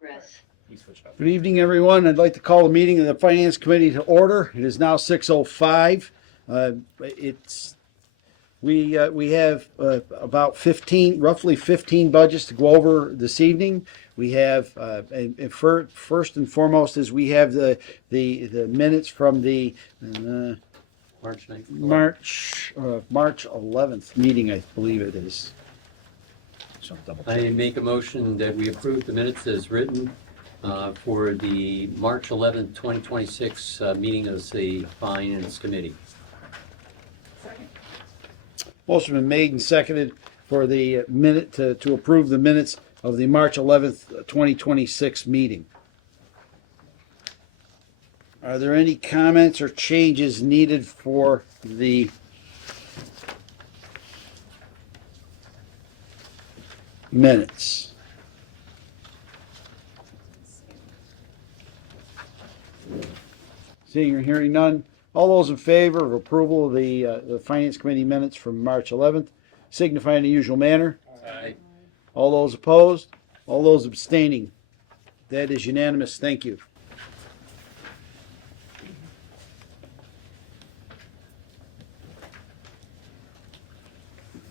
Progress. Good evening, everyone. I'd like to call the meeting of the Finance Committee to order. It is now 6:05. We have about roughly 15 budgets to go over this evening. We have, and first and foremost, is we have the minutes from the March 9th. March 11th meeting, I believe it is. So double check. I make a motion that we approve the minutes as written for the March 11th, 2026 meeting of the Finance Committee. Motion been made and seconded for the minute to approve the minutes of the March 11th, 2026 meeting. Are there any comments or changes needed for the minutes? Seeing or hearing none, all those in favor of approval of the Finance Committee minutes from March 11th signify in the usual manner. Aye. All those opposed? All those abstaining? That is unanimous. Thank you.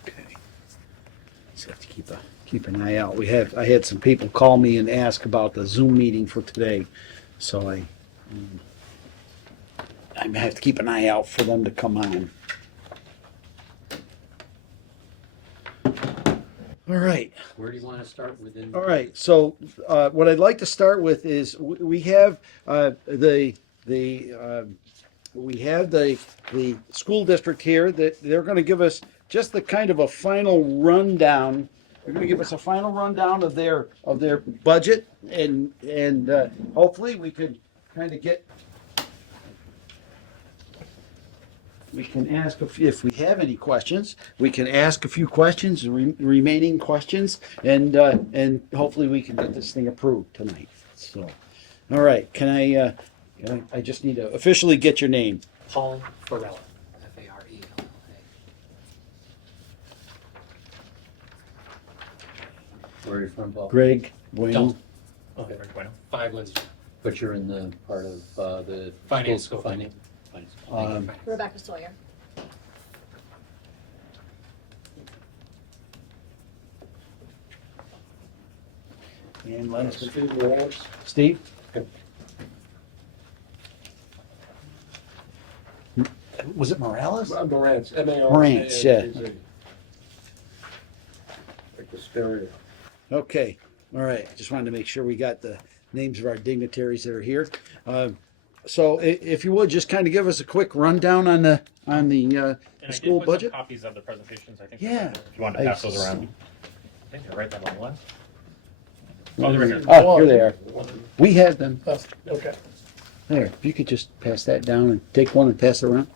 Okay. Just have to keep an eye out. I had some people call me and ask about the Zoom meeting for today, so I have to keep an eye out for them to come on. All right. Where do you want to start within? All right. So what I'd like to start with is we have the school district here that they're going to give us just the kind of a final rundown. They're going to give us a final rundown of their budget, and hopefully we could kind of get. We can ask if we have any questions. We can ask a few questions, remaining questions, and hopefully we can get this thing approved tonight. So, all right. Can I just need to officially get your name? Paul Farella, Farella. Where are you from, Paul? Greg Bueno. Dalton. Okay, right, bueno. 5 Lindsay. But you're in the part of the Finance school. school. Finance. Rebecca Sawyer. And last Steve. Was it Morales? Morantz, Morantz, yeah. Like the stereo. Okay. All right. Just wanted to make sure we got the names of our dignitaries that are here. So if you would just kind of give us a quick rundown on the school budget. Copies of the presentations, I think. Yeah. If you want to pass those around. I think they're right there on the left. Oh, they're right here. Oh, here they are. We had them. Okay. There. If you could just pass that down and take one and pass it around.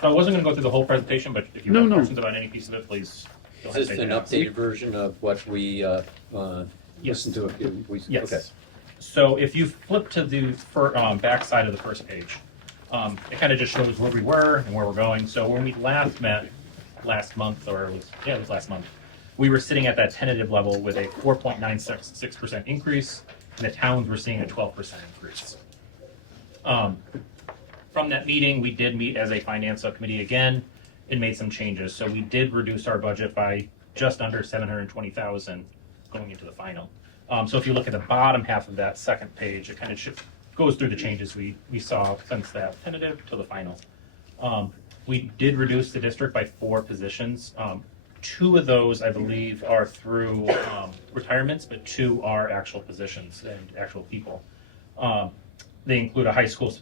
So I wasn't going to go through the whole presentation, but if you have questions about any piece of it, please. Is this an updated version of what we listened to? Yes. Okay. So if you flip to the back side of the first page, it kind of just shows where we were and where we're going. So when we last met last month, it was last month, we were sitting at that tentative level with a 4.96% increase, and the towns were seeing a 12% increase. From that meeting, we did meet as a finance subcommittee again and made some changes. So we did reduce our budget by just under $720,000 going into the final. So if you look at the bottom half of that second page, it kind of goes through the changes we saw since that tentative to the final. We did reduce the district by 4 positions. 2 of those, I believe, are through retirements, but 2 are actual positions and actual people. They include a high school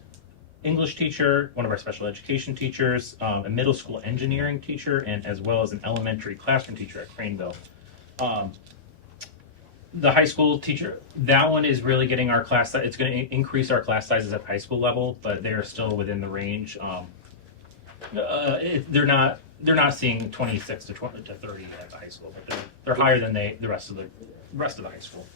English teacher, one of our special education teachers, a middle school engineering teacher, and as well as an elementary classroom teacher at Craneville. The high school teacher, that one is really getting our class, it's going to increase our class sizes at the high school level, but they are still within the range. They're not seeing 26 to 20 to 30 at the high school, but they're higher than the rest of the high school.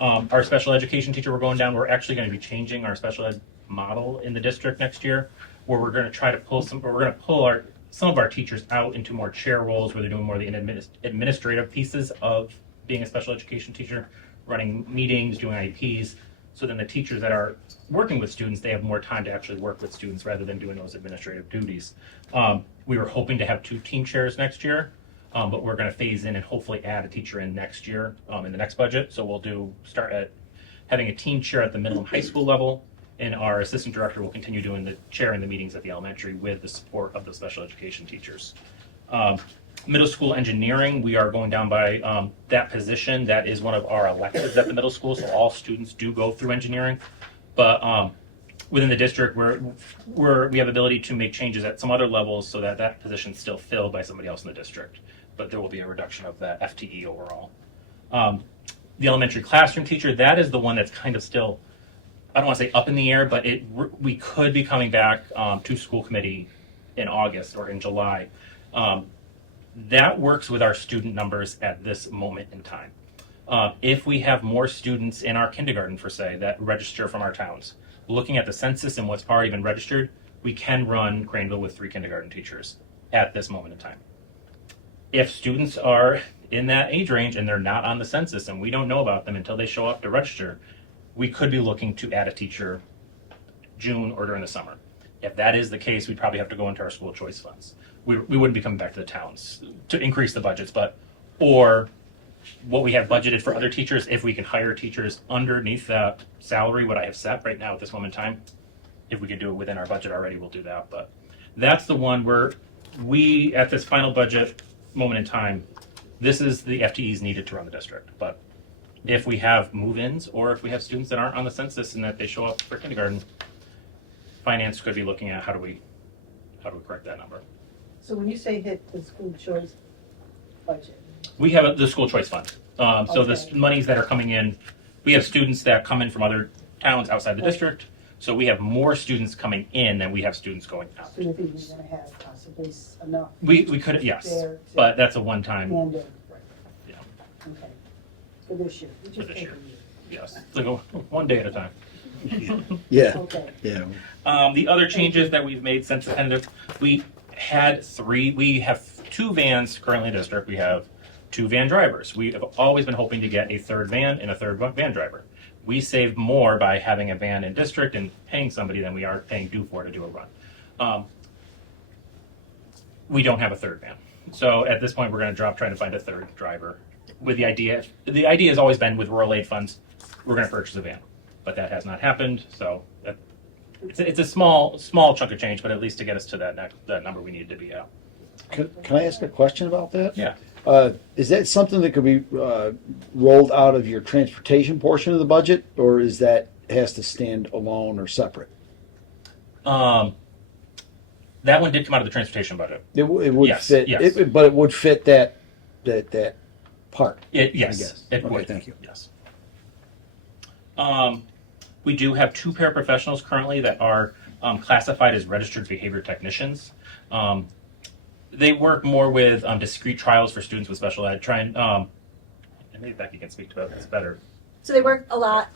Our special education teacher, we're going down. We're actually going to be changing our special ed model in the district next year, where we're going to try to pull some of our teachers out into more chair roles, where they're doing more of the administrative pieces of being a special education teacher, running meetings, doing IEPs. So then the teachers that are working with students, they have more time to actually work with students rather than doing those administrative duties. We were hoping to have 2 team chairs next year, but we're going to phase in and hopefully add a teacher in next year in the next budget. So we'll start at having a team chair at the middle and high school level, and our assistant director will continue doing the chair in the meetings at the elementary with the support of the special education teachers. Middle school engineering, we are going down by that position. That is one of our electives at the middle school, so all students do go through engineering. But within the district, we have ability to make changes at some other levels so that that position is still filled by somebody else in the district. But there will be a reduction of that FTE overall. The elementary classroom teacher, that is the one that's kind of still, I don't want to say up in the air, but we could be coming back to school committee in August or in July. That works with our student numbers at this moment in time. If we have more students in our kindergarten, for say, that register from our towns, looking at the census and what's already been registered, we can run Craneville with 3 kindergarten teachers at this moment in time. If students are in that age range and they're not on the census and we don't know about them until they show up to register, we could be looking to add a teacher June or during the summer. If that is the case, we'd probably have to go into our school choice funds. We wouldn't be coming back to the towns to increase the budgets, or what we have budgeted for other teachers, if we can hire teachers underneath that salary, what I have set right now at this moment in time, if we could do it within our budget already, we'll do that. But that's the one where we, at this final budget moment in time, this is the FTEs needed to run the district. But if we have move-ins or if we have students that aren't on the census and that they show up for kindergarten, finance could be looking at how do we correct that number. So when you say hit the school choice budget, We have the school choice fund. So the Okay. monies that are coming in, we have students that come in from other towns outside the Right. district. So we have more students coming in than we have students going out. so you think you're gonna have possibly enough We could, yes, there to but that's a one-time, handle, yeah, okay, for this year, we For just this take year. a yes. So go one day at a time. Yeah, Okay, yeah. The other changes that we've made since the tentative, we have 2 vans currently in the district. We have 2 van drivers. We have always been hoping to get a 3rd van and a 3rd van driver. We save more by having a van in district and paying somebody than we are paying due for to do a run. We don't have a 3rd van. So at this point, we're going to drop trying to find a 3rd driver with the idea has always been with rural aid funds, we're going to purchase a van, but that has not happened. So it's a small chunk of change, but at least to get us to that number we need to be at. Can I ask a question about that? Yeah. Is that something that could be rolled out of your transportation portion of the budget, or is that has to stand alone or separate? That one did come out of the transportation budget. It would Yes, fit, yes. but it would fit that part. Yes, guess. it Okay, would. thank you. Yes. We do have 2 paraprofessionals currently that are classified as registered behavior technicians. They work more with discrete trials for students with special ed. And maybe Becky can speak to this better. So they work a lot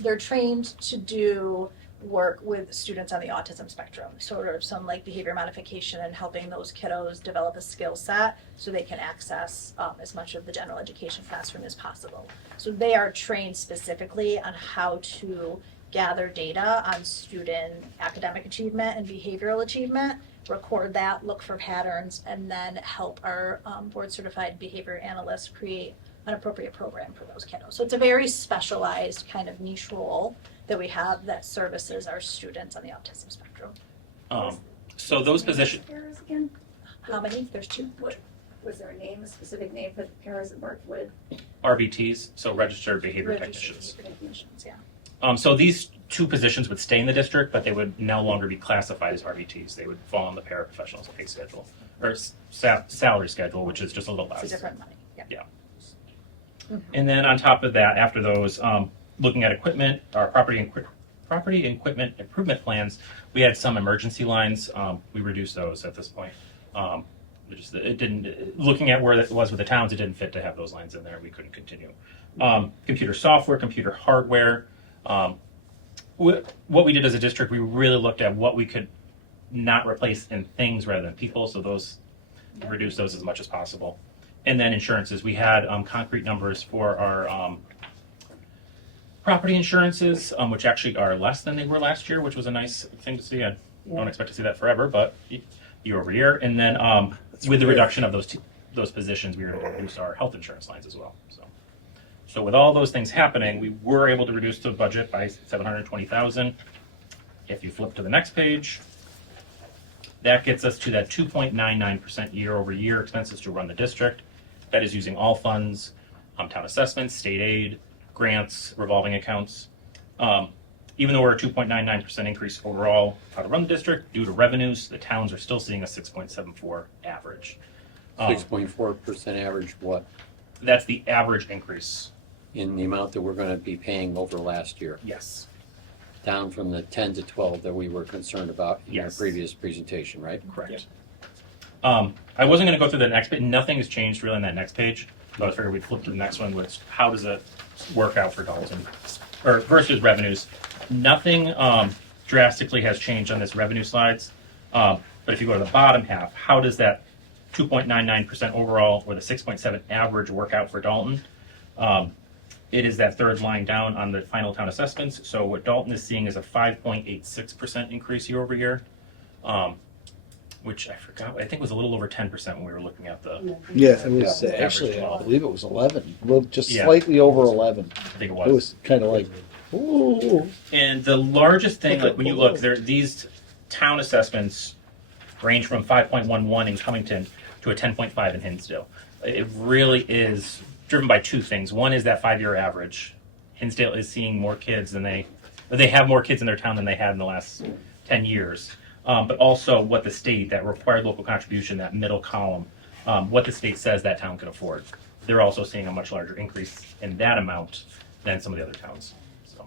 they're trained to do work with students on the autism spectrum, sort of some like behavior modification and helping those kiddos develop a skill set so they can access as much of the general education classroom as possible. So they are trained specifically on how to gather data on student academic achievement and behavioral achievement, record that, look for patterns, and then help our board certified behavior analysts create an appropriate program for those kiddos. So it's a very specialized kind of niche role that we have that services our students on the autism spectrum. So those positions, Paras again? How many? There's 2. Was there a name, a specific name for the paras that worked with RBTs, so registered behavior Registered technicians. behavior technicians, yeah. So these 2 positions would stay in the district, but they would no longer be classified as RBTs. They would fall on the paraprofessionals pay schedule or salary schedule, which is just a little less. It's a different money, yeah. Yeah. And then on top of that, after those, looking at equipment, our property and equipment improvement plans, we had some emergency lines. We reduced those at this point. It didn't. Looking at where it was with the towns, it didn't fit to have those lines in there. We couldn't continue. Computer software, computer hardware. What we did as a district, we really looked at what we could not replace in things rather than people. So those reduce those as much as possible. And then insurances, we had concrete numbers for our Property insurances, which actually are less than they were last year, which was a nice thing to see. I don't expect to see that forever, but year over year. And then with the reduction of those positions, we were able to reduce our health insurance lines as well. So with all those things happening, we were able to reduce the budget by $720,000. If you flip to the next page, that gets us to that 2.99% year over year expenses to run the district. That is using all funds, town assessments, state aid, grants, revolving accounts. Even though we're a 2.99% increase overall how to run the district, due to revenues, the towns are still seeing a 6.74 average. 6.4% average what? That's the average increase. In the amount that we're going to be paying over last year, Yes. down from the 10 to 12 that we were concerned about in our Yes. previous presentation, right? Correct. I wasn't going to go through the next page. Nothing has changed really on that next page, but I figured we'd flip to the next one, which how does it work out for Dalton or versus revenues? Nothing drastically has changed on this revenue slides. But if you go to the bottom half, how does that 2.99% overall or the 6.7 average work out for Dalton? It is that third line down on the final town assessments. So what Dalton is seeing is a 5.86% increase year over year, which I forgot. I think was a little over 10% when we were looking at the. Yeah, it was Yeah. actually, I Average. believe it was 11, well, just Yeah. slightly over 11. I think it It was kind of like, ooh. And the largest thing, like when you look, these town assessments range from 5.11 in Cummington to a 10.5 in Hinsdale. It really is driven by two things. One is that 5-year average. Hinsdale is seeing more kids than they have more kids in their town than they had in the last 10 years. But also what the state, that required local contribution, that middle column, what the state says that town can afford. They're also seeing a much larger increase in that amount than some of the other towns. So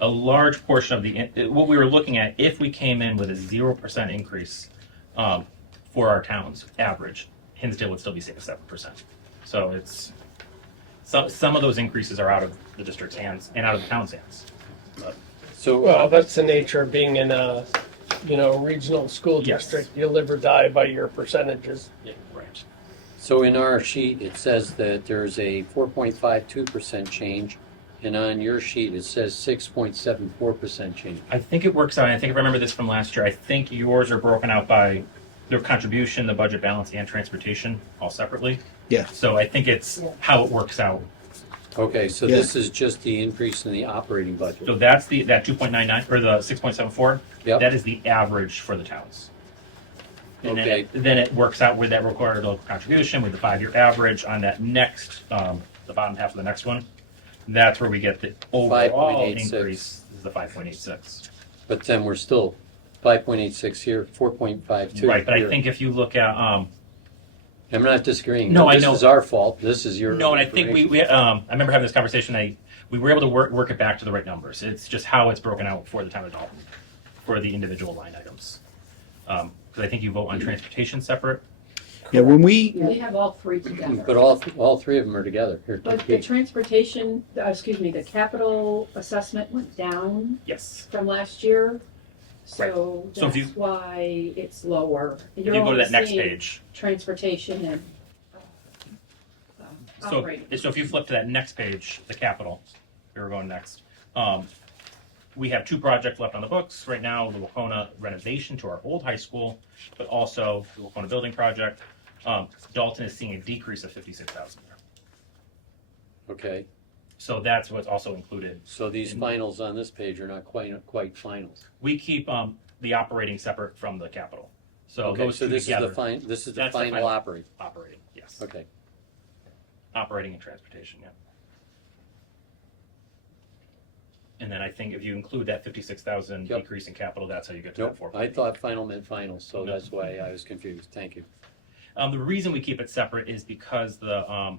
a large portion of what we were looking at, if we came in with a 0% increase for our towns average, Hinsdale would still be seeing a 7%. So it's some of those increases are out of the district's hands and out of the town's hands. But, So, Well, that's the nature of being in a, regional school Yes. district. You live or die by your percentages. yeah, right. so in our sheet, it says that there's a 4.52% change, and on your sheet, it says 6.74% change. I think it works out. I think if I remember this from last year, I think yours are broken out by their contribution, the budget balance, and transportation all separately. Yeah. So I think it's how it works out. Okay, so Yeah. this is just the increase in the operating budget. So that's that 2.99 or the 6.74. Yep. That is the average for the towns. And Okay. then it works out with that required local contribution with the 5-year average on that next, the bottom half of the next one. That's where we get the overall 5.86. increase is the 5.86. But then we're still 5.86 here, 4.52 Right, but I here. think if you look at, I'm not disagreeing. No, I know. This is our fault. This is your. no, and I think I remember having this conversation. We were able to work it back to the right numbers. It's just how it's broken out for the town of Dalton, for the individual line items. Because I think you vote on transportation separate. Yeah, when we, They have all three together. But all three of them are together. Here, But the transportation, the capital assessment went down Yes. from last year. So So if that's you- why it's lower. If you go to only that next seeing page. Transportation and operating. So if you flip to that next page, the capital, we were going next. We have 2 projects left on the books right now: the Wacona renovation to our old high school, but also the Wacona building project. Dalton is seeing a decrease of 56,000 there. Okay, So that's what's also included. so these finals on this page are not quite finals. We keep the operating separate from the capital. So Okay, those so two this together. this is the That's the final final. operating. Operating, yes. Okay, Operating and transportation, yeah. And then I think if you include that 56,000 Yep. decrease in capital, that's how you get to nope, that 4. I thought final meant finals, so No. that's why I was confused. Thank you. The reason we keep it separate is because the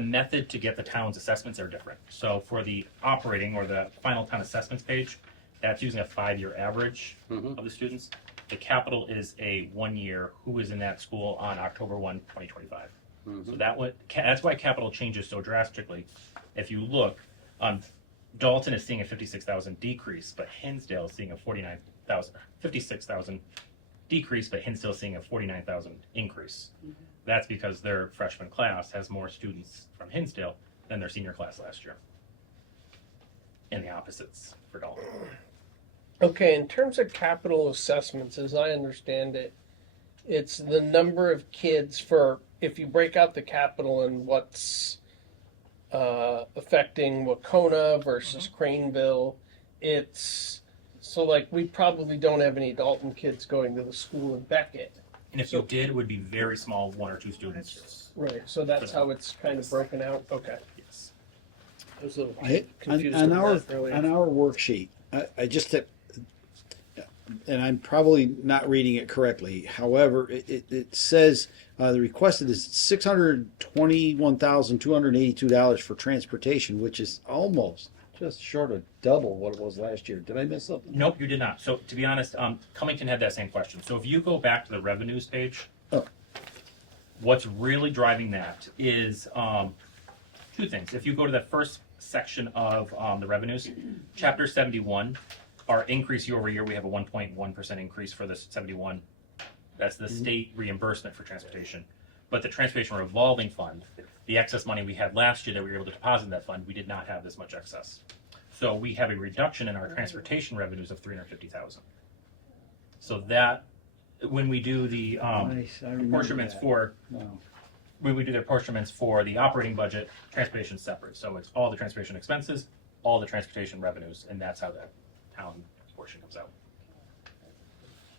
method to get the town's assessments are different. So for the operating or the final town assessments page, that's using a 5-year average Mhm. of the students. The capital is a 1-year who was in that school on October 1, 2025. So that's why capital changes so drastically. If you look, Dalton is seeing a 56,000 decrease, but Hinsdale is seeing a 56,000 decrease, but Hinsdale is seeing a 49,000 increase. That's because their freshman class has more students from Hinsdale than their senior class last year. and the opposites for Dalton. Okay, in terms of capital assessments, as I understand it, it's the number of kids for, if you break out the capital and what's affecting Wacona versus Craneville, it's, so like we probably don't have any Dalton kids going to the school in Beckett. And if you did, it would be very small, 1 or 2 students. Right, so that's how it's kind of broken out, okay. Yes. I was a little On confused on with our, that earlier. on our worksheet, I just, and I'm probably not reading it correctly. However, it says the requested is $621,282 for transportation, which is almost just short of double what it was last year. Did I miss something? Nope, you did not. So to be honest, Cummington had that same question. So if you go back to the revenues page, Oh. what's really driving that is 2 things. If you go to the first section of the revenues, chapter 71, our increase year over year, we have a 1.1% increase for the 71. That's the state reimbursement for transportation. But the transportation revolving fund, the excess money we had last year that we were able to deposit in that fund, we did not have this much excess. So we have a reduction in our transportation revenues of $350,000. So that, when we do the Nice, I remember apportionments that. for, Wow. when we do the apportionments for the operating budget, transportation's separate. So it's all the transportation expenses, all the transportation revenues, and that's how that town portion comes out.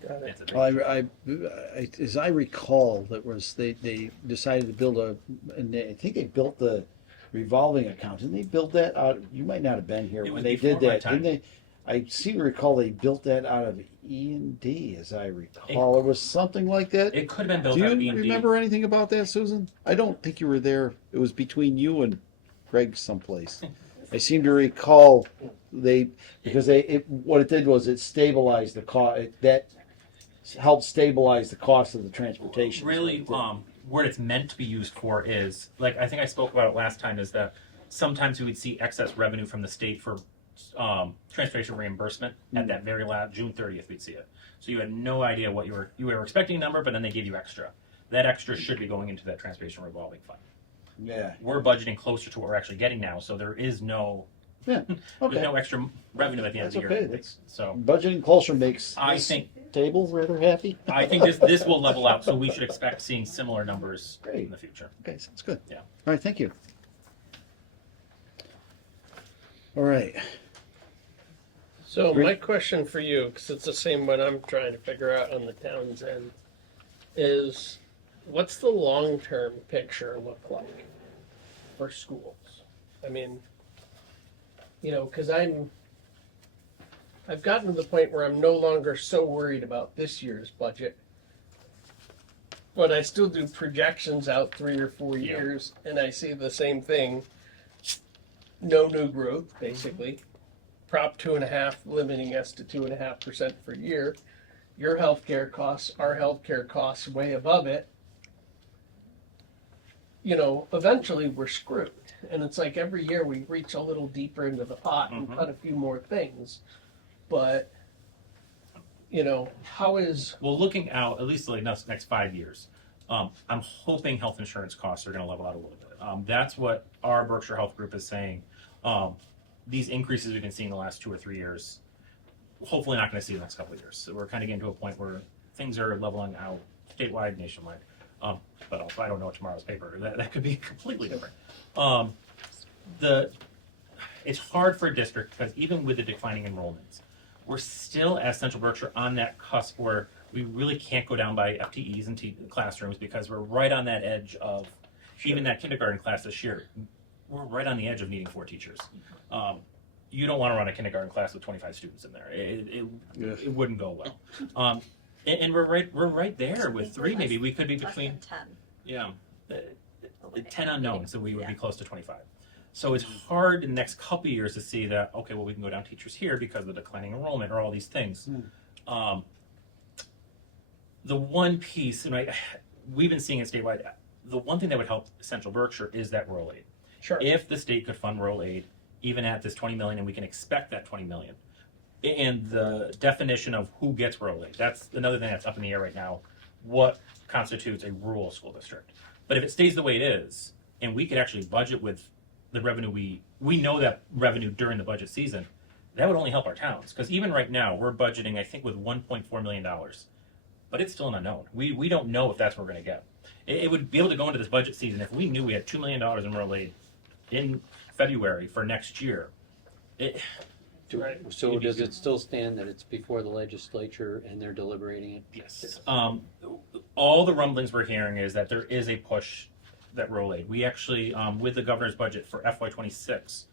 Got it. It's a big- Well, as I recall, that was they decided to build and I think they built the revolving account. Didn't they build that out? You might not have been here It when was they before did my that, time. didn't they? I seem to recall they built that out of E&D, as I recall. It was something like that. It could have been built Do out of you E&D. remember anything about that, Susan? I don't think you were there. It was between you and Greg someplace. I seem to recall what it did was it stabilized the cost. That helped stabilize the cost of the transportation. Really, what it's meant to be used for is, like I think I spoke about it last time, is that sometimes we would see excess revenue from the state for transportation reimbursement at that very last June 30th. We'd see it. So you had no idea what you were expecting a number, but then they gave you extra. That extra should be going into that transportation revolving fund. Yeah. We're budgeting closer to what we're actually getting now, so there is no Yeah. Okay. there's no extra revenue at the end That's of the okay. year. That's- So Budgeting closer makes I this think table rather happy. this will level out, so we should expect seeing similar numbers Great. in the future. Okay, sounds good. Yeah. All right, thank you. All right. So my question for you, because it's the same one I'm trying to figure out on the town's end, is what's the long-term picture look like for schools? I mean, because I've gotten to the point where I'm no longer so worried about this year's budget, but I still do projections out 3 or 4 Yeah. years, and I see the same thing. No new growth, basically. Prop 2.5 limiting us to 2.5% per year. Your healthcare costs, our healthcare costs way above it. Eventually we're screwed. And it's like every year we reach a little deeper into the pot and cut a few more things. But, how is, Well, looking out at least like next 5 years, I'm hoping health insurance costs are going to level out a little bit. That's what our Berkshire Health Group is saying. These increases we've been seeing the last 2 or 3 years, hopefully not going to see the next couple of years. So we're kind of getting to a point where things are leveling out statewide, nationwide. But also, I don't know tomorrow's paper. That could be completely different. It's hard for a district because even with the declining enrollments, we're still as Central Berkshire on that cusp where we really can't go down by FTEs and classrooms because we're right on that edge of even that kindergarten class this year. We're right on the edge of needing 4 teachers. You don't want to run a kindergarten class with 25 students in there. It wouldn't go well. And we're right there with 3 maybe. We could be Less between than 10. 10 unknowns, so we would be Yeah. close to 25. So it's hard in the next couple of years to see that, okay, well, we can go down teachers here because of the declining enrollment or all these things. The one piece, and we've been seeing it statewide, the one thing that would help Central Berkshire is that rural aid. sure. If the state could fund rural aid, even at this 20 million, and we can expect that 20 million, and the definition of who gets rural aid, that's another thing that's up in the air right now. What constitutes a rural school district? But if it stays the way it is, and we could actually budget with the revenue we know that revenue during the budget season, that would only help our towns. Because even right now, we're budgeting, I think, with $1.4 million. But it's still an unknown. We don't know if that's what we're going to get. It would be able to go into this budget season if we knew we had $2 million in rural aid in February for next year. So does it still stand that it's before the legislature and they're deliberating it? Yes. All the rumblings we're hearing is that there is a push that rural aid. We actually, with the governor's budget for FY26,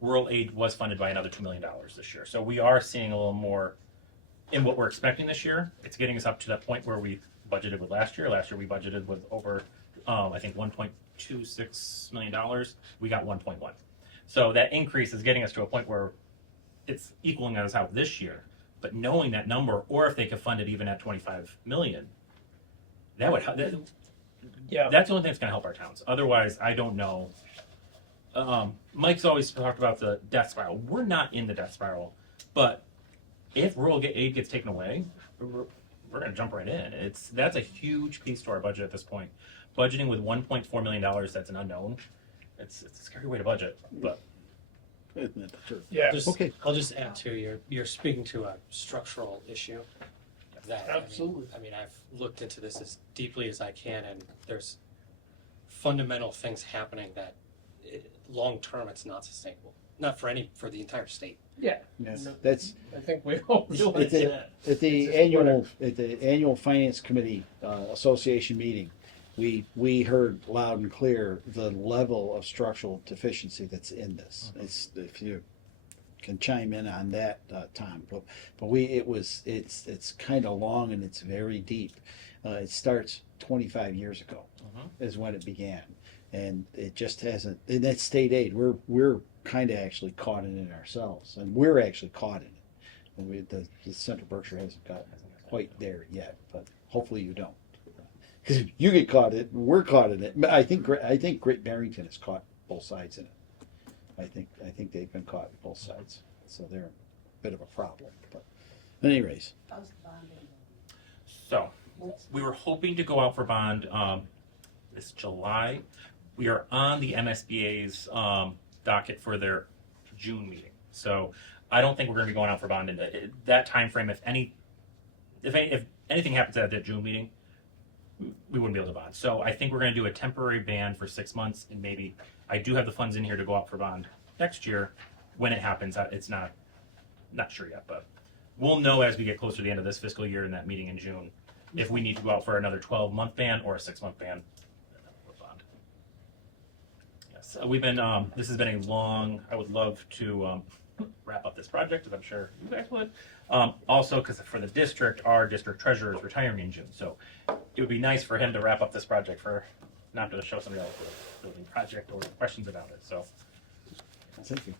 rural aid was funded by another $2 million this year. So we are seeing a little more in what we're expecting this year. It's getting us up to that point where we budgeted with last year. Last year we budgeted with over, I think, $1.26 million. We got 1.1. So that increase is getting us to a point where it's equaling us out this year. But knowing that number, or if they could fund it even at 25 million, that would help. Yeah. That's the only thing that's going to help our towns. Otherwise, I don't know. Mike's always talked about the death spiral. We're not in the death spiral, but if rural aid gets taken away, we're going to jump right in. That's a huge piece to our budget at this point. Budgeting with $1.4 million, that's an unknown. It's a scary way to budget, but Yeah. Okay. I'll just add to you're speaking to a structural issue. That Absolutely. I mean, I've looked into this as deeply as I can, and there's fundamental things happening that long term it's not sustainable. Not for the entire state. Yeah. Yes, that's I think we all realize that. at the annual finance committee association meeting. We heard loud and clear the level of structural deficiency that's in this. It's, if you can chime in on that, Tom, but it's kind of long and it's very deep. It starts 25 years ago is when it began, and it just hasn't. And that's state aid. We're kind of actually caught in it ourselves, and we're actually caught in it. And the Central Berkshire hasn't got quite there yet, but hopefully you don't. Because you get caught in it, we're caught in it. But I think Great Barrington has caught both sides in it. I think they've been caught both sides, so they're a bit of a problem. But anyways, How's the bonding? so we were hoping to go out for bond this July. We are on the MSBA's docket for their June meeting. So I don't think we're going to be going out for bond in that time frame. If anything happens at that June meeting, we wouldn't be able to bond. So I think we're going to do a temporary ban for 6 months, and maybe I do have the funds in here to go out for bond next year. When it happens, it's not sure yet, but we'll know as we get closer to the end of this fiscal year in that meeting in June if we need to go out for another 12-month ban or a 6-month ban. Bond. Yes, we've been. This has been a long. I would love to wrap up this project, as I'm sure you guys would. Also, because for the district, our district treasurer is retiring in June, so it would be nice for him to wrap up this project for not to show somebody else the building project or questions about it. So, thank you.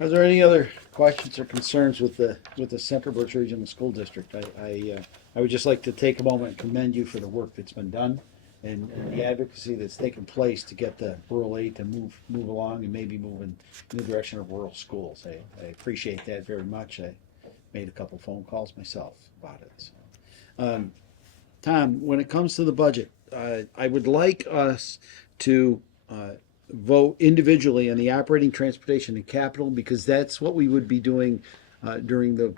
Are there any other questions or concerns with the Central Berkshire Regional School District? I would just like to take a moment and commend you for the work that's been done and the advocacy that's taken place to get the rural aid to move along and maybe move in the direction of rural schools. I appreciate that very much. I made a couple phone calls myself about it. So. Tom, when it comes to the budget, I would like us to vote individually on the operating, transportation, and capital, because that's what we would be doing during the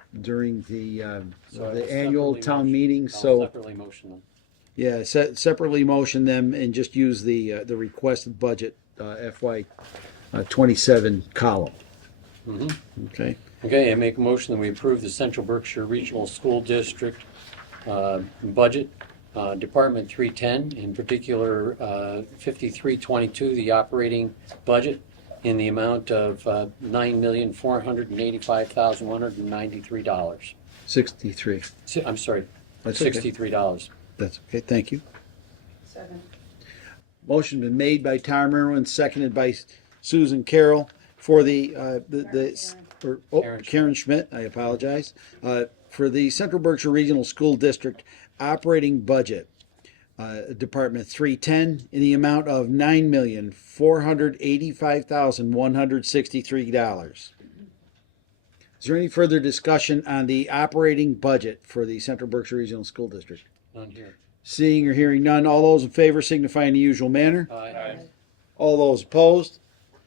annual town meeting. So Separately motion them. yeah, separately motion them and just use the requested budget FY 27 column. Mm-hmm. Okay. Okay, I make a motion that we approve the Central Berkshire Regional School District budget, Department 310, in particular 5322, the operating budget, in the amount of $9,485,193. 63. I'm sorry, That's okay. $63. That's okay. Thank you. Second. Motion been made by Tom Irwin, seconded by Susan Carroll for Karen Schmidt. I apologize. For the Central Berkshire Regional School District operating budget, Department 310, in the amount of $9,485,163. Is there any further discussion on the operating budget for the Central Berkshire Regional School District? None here. Seeing or hearing none, all those in favor signify in the usual manner. Aye. All those opposed,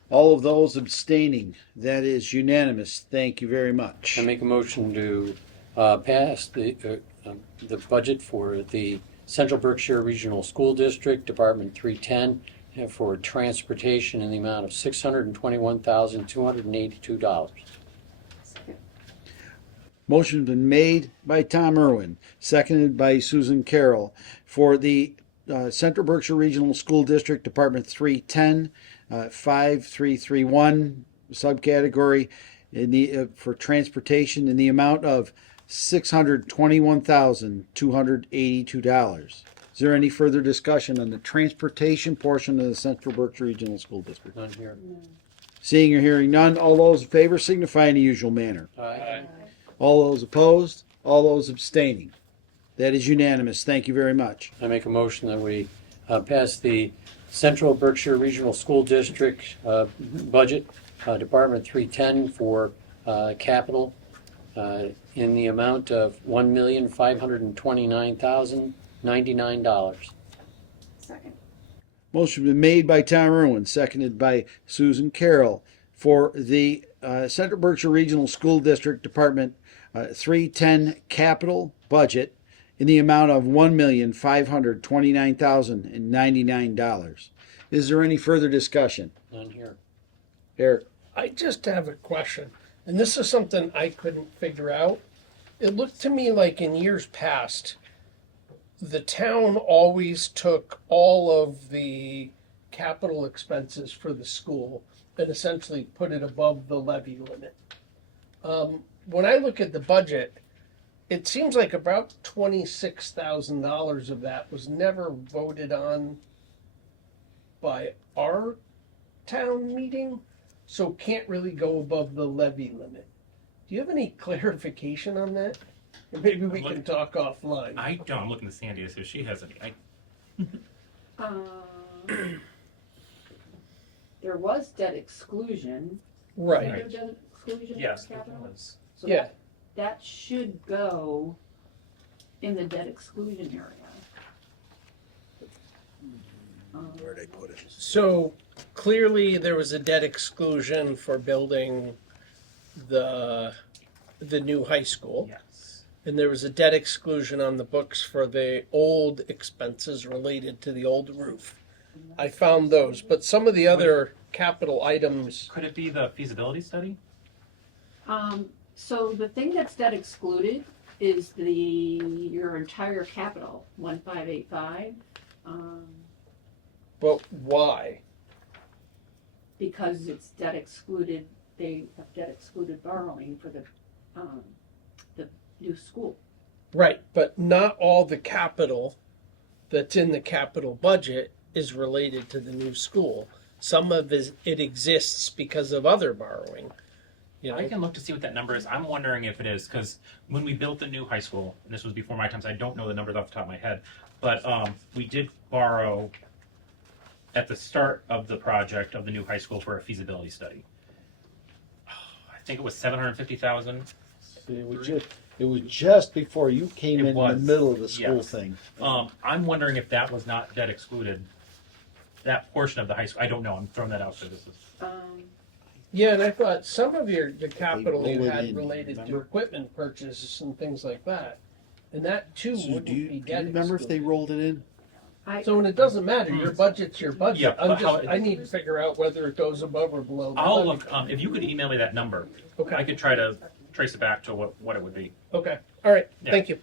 All of those abstaining, that is unanimous. Thank you very much. I make a motion to pass the budget for the Central Berkshire Regional School District, Department 310, for transportation in the amount of $621,282. Motion been made by Tom Irwin, seconded by Susan Carroll for the Central Berkshire Regional School District, Department 310, 5331 subcategory in the for transportation in the amount of $621,282. Is there any further discussion on the transportation portion of the Central Berkshire Regional School District? None here. Seeing or hearing none, all those in favor signify in the usual manner. Aye. All those opposed, all those abstaining. That is unanimous. Thank you very much. I make a motion that we pass the Central Berkshire Regional School District budget, Department 310 for capital in the amount of $1,529,099. Second. Motion been made by Tom Irwin, seconded by Susan Carroll for the Central Berkshire Regional School District Department 310 capital budget in the amount of $1,529,099. Is there any further discussion? None here. Eric? I just have a question, and this is something I couldn't figure out. It looked to me like in years past, the town always took all of the capital expenses for the school and essentially put it above the levy limit. When I look at the budget, it seems like about $26,000 of that was never voted on by our town meeting, so can't really go above the levy limit. Do you have any clarification on that? Or maybe we can talk offline. I don't. I'm looking to Sandy to see if she has any. There was debt exclusion. Right. Was there debt exclusion Yes, for it capital? was. So Yeah. that should go in the debt exclusion area. Where'd I put it? So clearly there was a debt exclusion for building the new high school. Yes. And there was a debt exclusion on the books for the old expenses related to the old roof. I found those, but some of the other capital items, Could it be the feasibility study? So the thing that's debt excluded is your entire capital, 1585. but why? Because it's debt excluded, they have debt excluded borrowing for the new school. Right, but not all the capital that's in the capital budget is related to the new school. Some of it exists because of other borrowing. You know, I can look to see what that number is. I'm wondering if it is because when we built the new high school, and this was before my time, so I don't know the numbers off the top of my head, but we did borrow at the start of the project of the new high school for a feasibility study. I think it was $750,000. It was just before you came It in was, the middle of the school yes. thing. I'm wondering if that was not debt excluded. That portion of the high school. I don't know. I'm throwing that out there. This is. yeah, and I thought some of the capital They you roll it had in, related to remember? equipment purchases and things like that. And that too So wouldn't do you be debt remember if they excluded. rolled it in? So when it doesn't matter, your budget's your budget. Yeah, but I need to figure out whether it goes above or below the I'll levy. look. If you could email me that number, I Okay, could try to trace it back to what it would be. okay, all right, Yeah. thank you.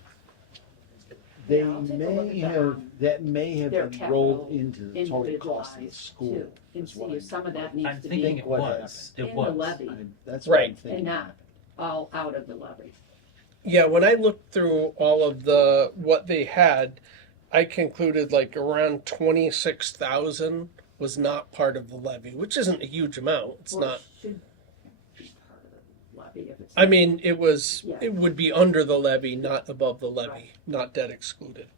They I'll take a look may at have, that may have their been rolled capital into the total cost of the individualized school. too, and is see what if some of that needs I'm to thinking be it what was. It in the was. levy That's what I'm Right. thinking. and not all out of the levy. Yeah, when I looked through all of what they had, I concluded like around 26,000 was not part of the levy, which isn't a huge amount. It's Or not. should be part of the levy if it's. I mean, it Yeah. would be under the levy, not above the levy, not debt excluded.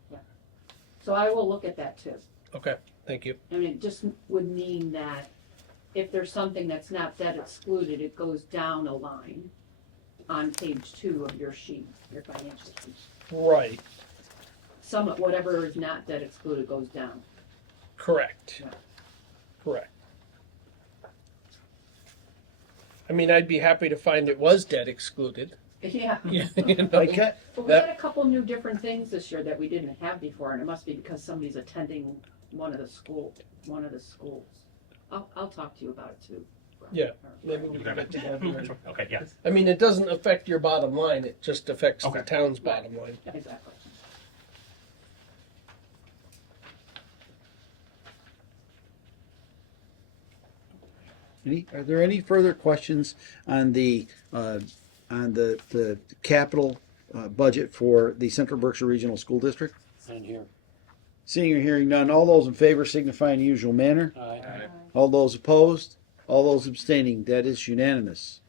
So I will look at that too. Okay, thank you. I mean, it just would mean that if there's something that's not debt excluded, it goes down a line on page 2 of your sheet, your financial sheet. Right, Whatever is not debt excluded goes down. correct. Yeah. Correct. I mean, I'd be happy to find it was debt excluded. Yeah. You know? Okay. But we had a couple new different things this year that we didn't have before, and it must be because somebody's attending one of the schools. I'll talk to you about it too. Yeah. Maybe we can get together. Okay, yeah. I mean, it doesn't affect your bottom line, it just affects Okay. the town's bottom line. Exactly. Are there any further questions on the capital budget for the Central Berkshire Regional School District? And here, Seeing or hearing none, all those in favor signify in the usual manner. aye. All those opposed, all those abstaining, that is unanimous.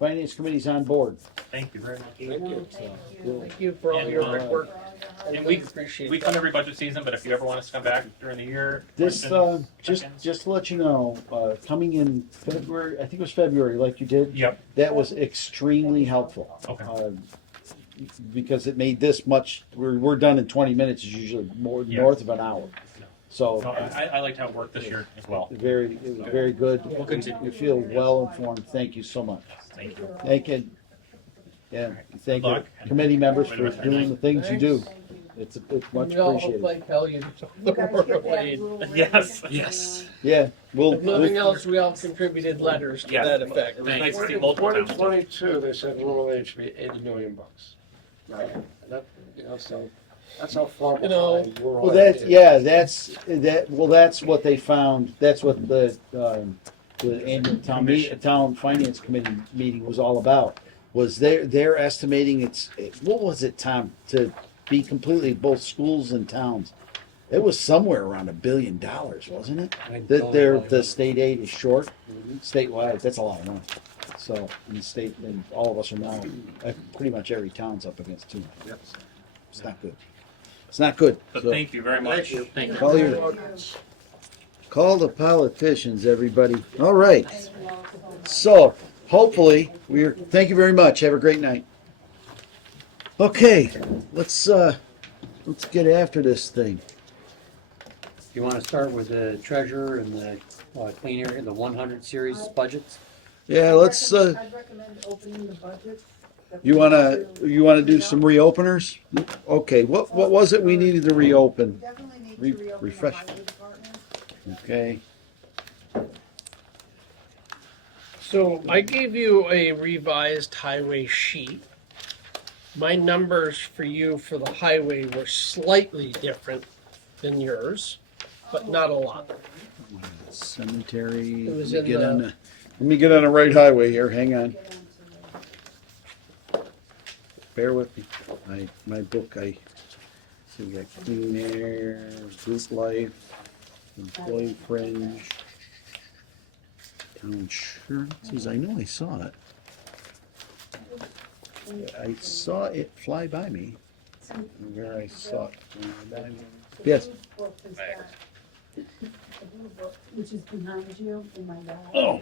Finance Committee's on board. Thank you very much. Thank you. We'll- Thank you for all And, your uh, work. And we appreciate we that. come every budget season, but if you ever want us to come back during the year, This, questions, just check-ins. to let you know, coming in February, I think it was February, like you did, Yep. that was extremely helpful. Okay. Because it made this much, we're done in 20 minutes, is usually more, Yeah. north of an hour. So, No, I liked how it worked this year as well. it was very good. We'll continue. You feel well informed, thank you so much. Thank you. Thank you. Yeah, thank Good you, luck. committee members for Enjoy the rest of your doing the things you do. It's much We all hope appreciated. like hell you the world aid. Yes, yes. Yeah, If nothing else, we all contributed letters to Yes. that effect. It was nice to see multiple towns. 2022, they said rural aid should be $80 million. Right. That, so that's how far You know, behind rural well, aid that's, is. yeah, that's what they found, that's what the annual town finance committee meeting was all about. Was they're estimating what was it, Tom, to be completely both schools and towns? It was somewhere around $1 billion, wasn't it? I That don't their know. the state aid is short, statewide. That's a lot of money. So in the state, and all of us are now, pretty much every town's up against 200. It's not good. It's not good. But So, thank you very much. Thank you. call the politicians, everybody. All right. So hopefully thank you very much. Have a great night. Okay, let's get after this thing. You want to start with the treasurer and the clean area, the 100 series budgets? Yeah, let's. I'd recommend opening the budget. You wanna do some reopeners? Okay. What was it we needed to reopen? Definitely need Re- to reopen the refresh. highway department. Okay. So I gave you a revised highway sheet. My numbers for you for the highway were slightly different than yours, but not a lot. Cemetery. It was Let me in get the- on the. Let me get on the right highway here. Hang on. Bear with me. My book. So we got clean air, group life, employee fringe, town insurances. I know I saw it. I saw it fly by me. Where I saw it. Yes. The blue book is that. The blue book, which is behind you in my bag. Oh.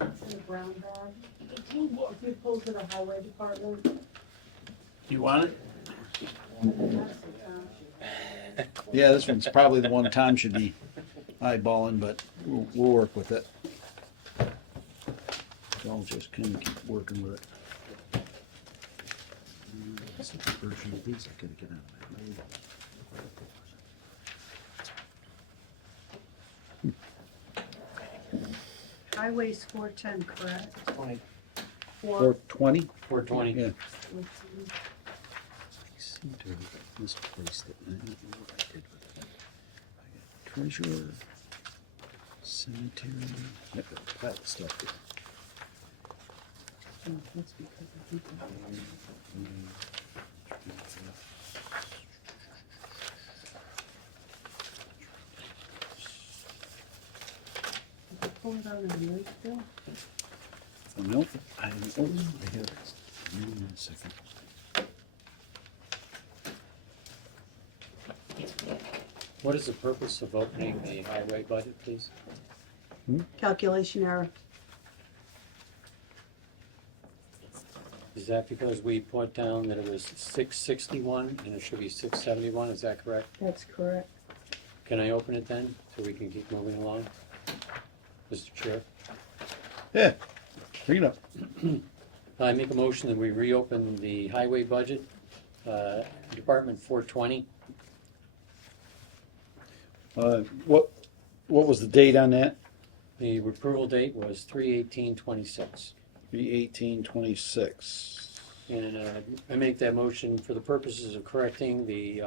It's in a brown bag. If you pull to the highway department. You want it? that's the township. Yeah, this one's probably the one Tom should be eyeballing, but we'll work with it. I'll just kind of keep working with it. This is the version of these I gotta get out of my way. Highway's 410, correct? 420? 420. Yeah. 410. I seem to have misplaced it. I don't know what I did with it. I got treasurer, cemetery. I've got a pile of stuff here. Oh, that's because I think I- Did you pull it out of yours, Bill? Oh, nope. I have it. Give me 1 second. What is the purpose of opening the highway budget, please? Calculation error. Is that because we put down that it was 661 and it should be 671, is that correct? That's correct. Can I open it then, so we can keep moving along? Mr. Chair? Yeah, bring it up. I make a motion that we reopen the highway budget, Department 420. What was the date on that? The approval date was 3/18/26. 3/18/26. And I make that motion for the purposes of correcting the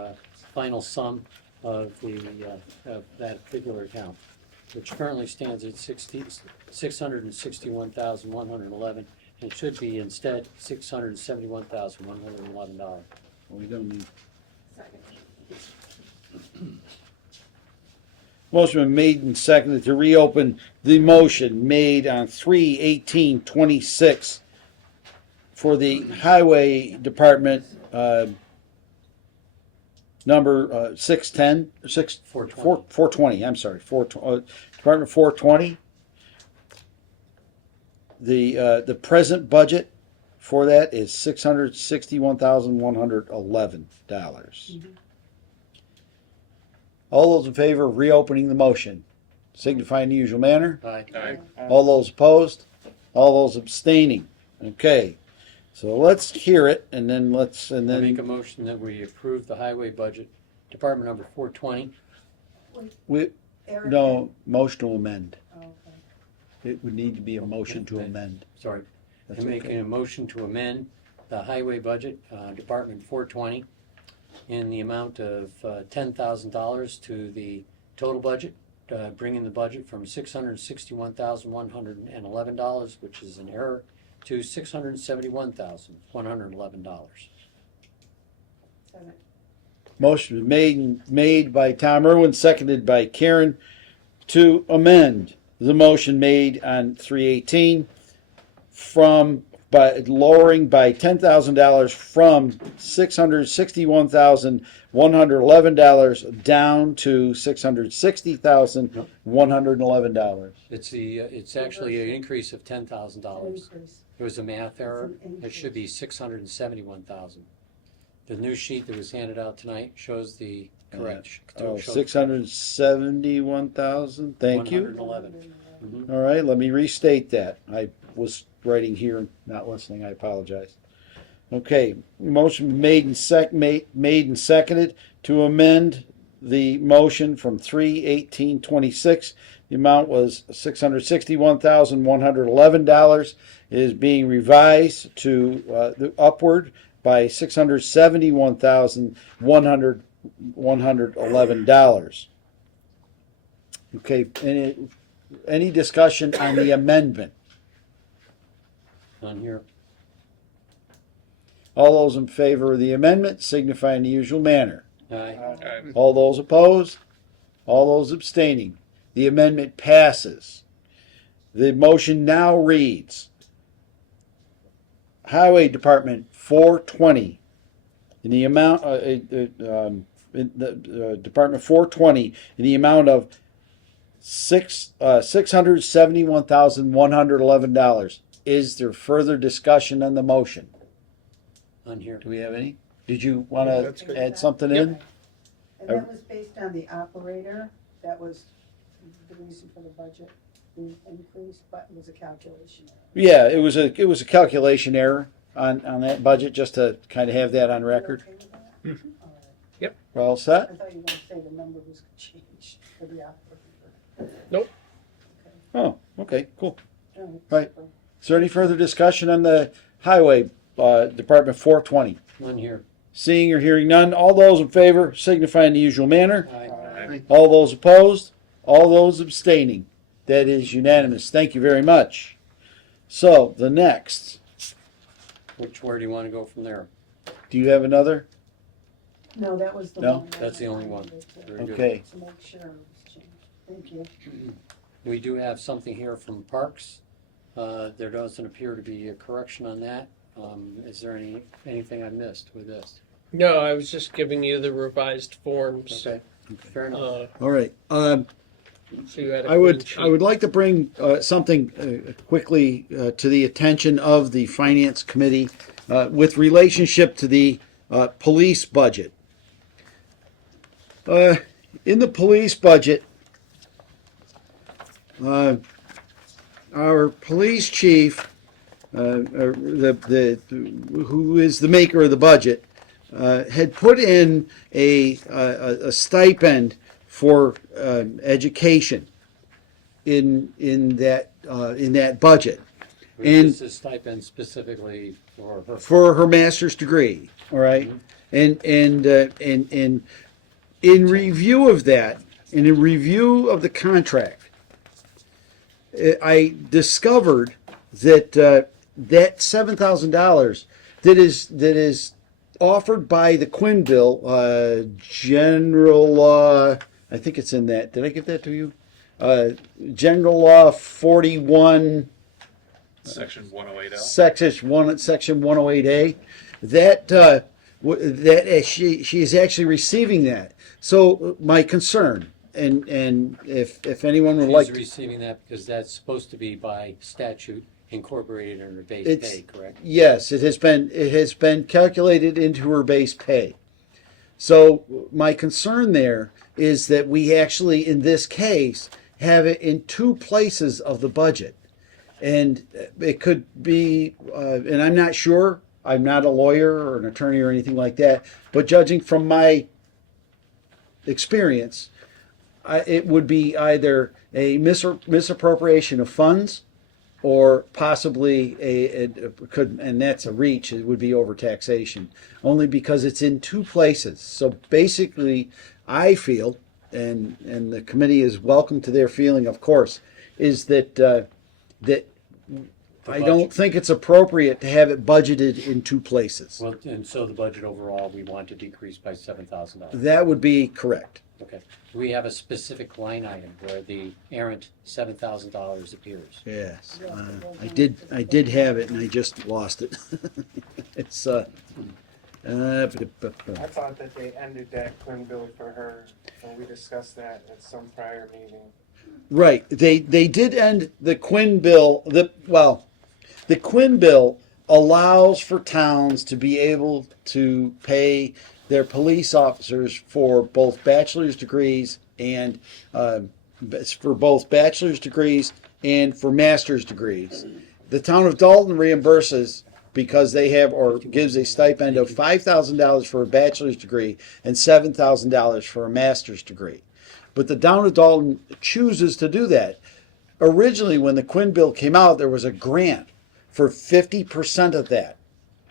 final sum of that particular account, which currently stands at $661,111, and it should be instead $671,111. We don't need. Second. Motion been made and seconded to reopen the motion made on 3/18/26 for the Highway Department, number 610, 420, I'm sorry, Department 420. The present budget for that is $661,111. All those in favor of reopening the motion, signify in the usual manner. Aye. All those opposed? All those abstaining? Okay, so let's hear it, and then I make a then motion that we approve the highway budget, Department number 420. we, Eric? no, motion to amend. Oh, okay. It would need to be a motion to amend. Sorry. That's I'm making okay. a motion to amend the highway budget, Department 420, in the amount of $10,000 to the total budget, bringing the budget from $661,111, which is an error, to $671,111. Second. Motion was made by Tom Irwin, seconded by Karen, to amend the motion made on 3/18 by lowering by $10,000 from $661,111 down to $660,111. It's actually an increase of $10,000. Increase. It was a math error. It's an It should be $671,000. The new sheet that was handed out tonight shows the correct. Oh, 671,000. Thank you. 111. Mhm. All right, let me restate that. I was writing here and not listening. I apologize. Okay, motion made and seconded to amend the motion from 3/18/26. The amount was $661,111. It is being revised to the upward by $671,111. Okay, any discussion on the amendment? On here. All those in favor of the amendment signify in the usual manner. Aye. All those opposed? All those abstaining? The amendment passes. The motion now reads, Highway Department 420, in the amount, Department 420, in the amount of $671,111. Is there further discussion on the motion? On here. Do we have any? Did you want Yeah, that's to good. add something in? And that was based on the operator, that was the reason for the budget increase, but it was a calculation error. Yeah, it was a calculation error on that budget, just to kind of have that on record. You okay with that? All right. We're all set? I thought you were gonna say the number was changed for the operator. Oh, okay, cool. Oh, Right. super. Is there any further discussion on the Highway Department 420? On here. Seeing or hearing none, all those in favor signify in the usual manner. Aye. All those opposed, all those abstaining. That is unanimous. Thank you very much. So, the next, Where do you want to go from there? do you have another? No, that was the No? one. That's the only one. Very good. Okay. To make sure it was changed. Thank you. We do have something here from Parks. There doesn't appear to be a correction on that. Is there anything I missed with this? No, I was just giving you the revised forms. Okay, fair enough. All right. So you had a I would clean sheet. like to bring something quickly to the attention of the Finance Committee with relationship to the police budget. In the police budget, our police chief, who is the maker of the budget, had put in a stipend for education in that budget. And This is stipend specifically for her. for her master's degree, all right? And in review of that, and in review of the contract, I discovered that that $7,000 that is offered by the Quinn bill, General Law, I think it's in that. Did I give that to you? General Law 41. Section 108L. Section 108A, that she is actually receiving that. So my concern, and if anyone would She's like, receiving that because that's supposed to be by statute incorporated in her base It's- pay, correct? yes, it has been calculated into her base pay. So my concern there is that we actually, in this case, have it in two places of the budget. And it could be, and I'm not sure, I'm not a lawyer or an attorney or anything like that, but judging from my experience, it would be either a misappropriation of funds or possibly and that's a reach, it would be overtaxation, only because it's in two places. So basically, I feel, and the committee is welcome to their feeling, of course, is that I don't think it's appropriate to have it budgeted in two places. Well, and so the budget overall, we want to decrease by $7,000. That would be correct. Okay. Do we have a specific line item where the errant $7,000 appears? Yes, I did have it and I just lost it. It's I thought that they ended that Quinn bill for her, and we discussed that at some prior meeting. right. They did end the Quinn bill. The Quinn bill allows for towns to be able to pay their police officers for both bachelor's degrees and for master's degrees. The town of Dalton reimburses because they have or gives a stipend of $5,000 for a bachelor's degree and $7,000 for a master's degree. But the town of Dalton chooses to do that. Originally, when the Quinn bill came out, there was a grant for 50% of that.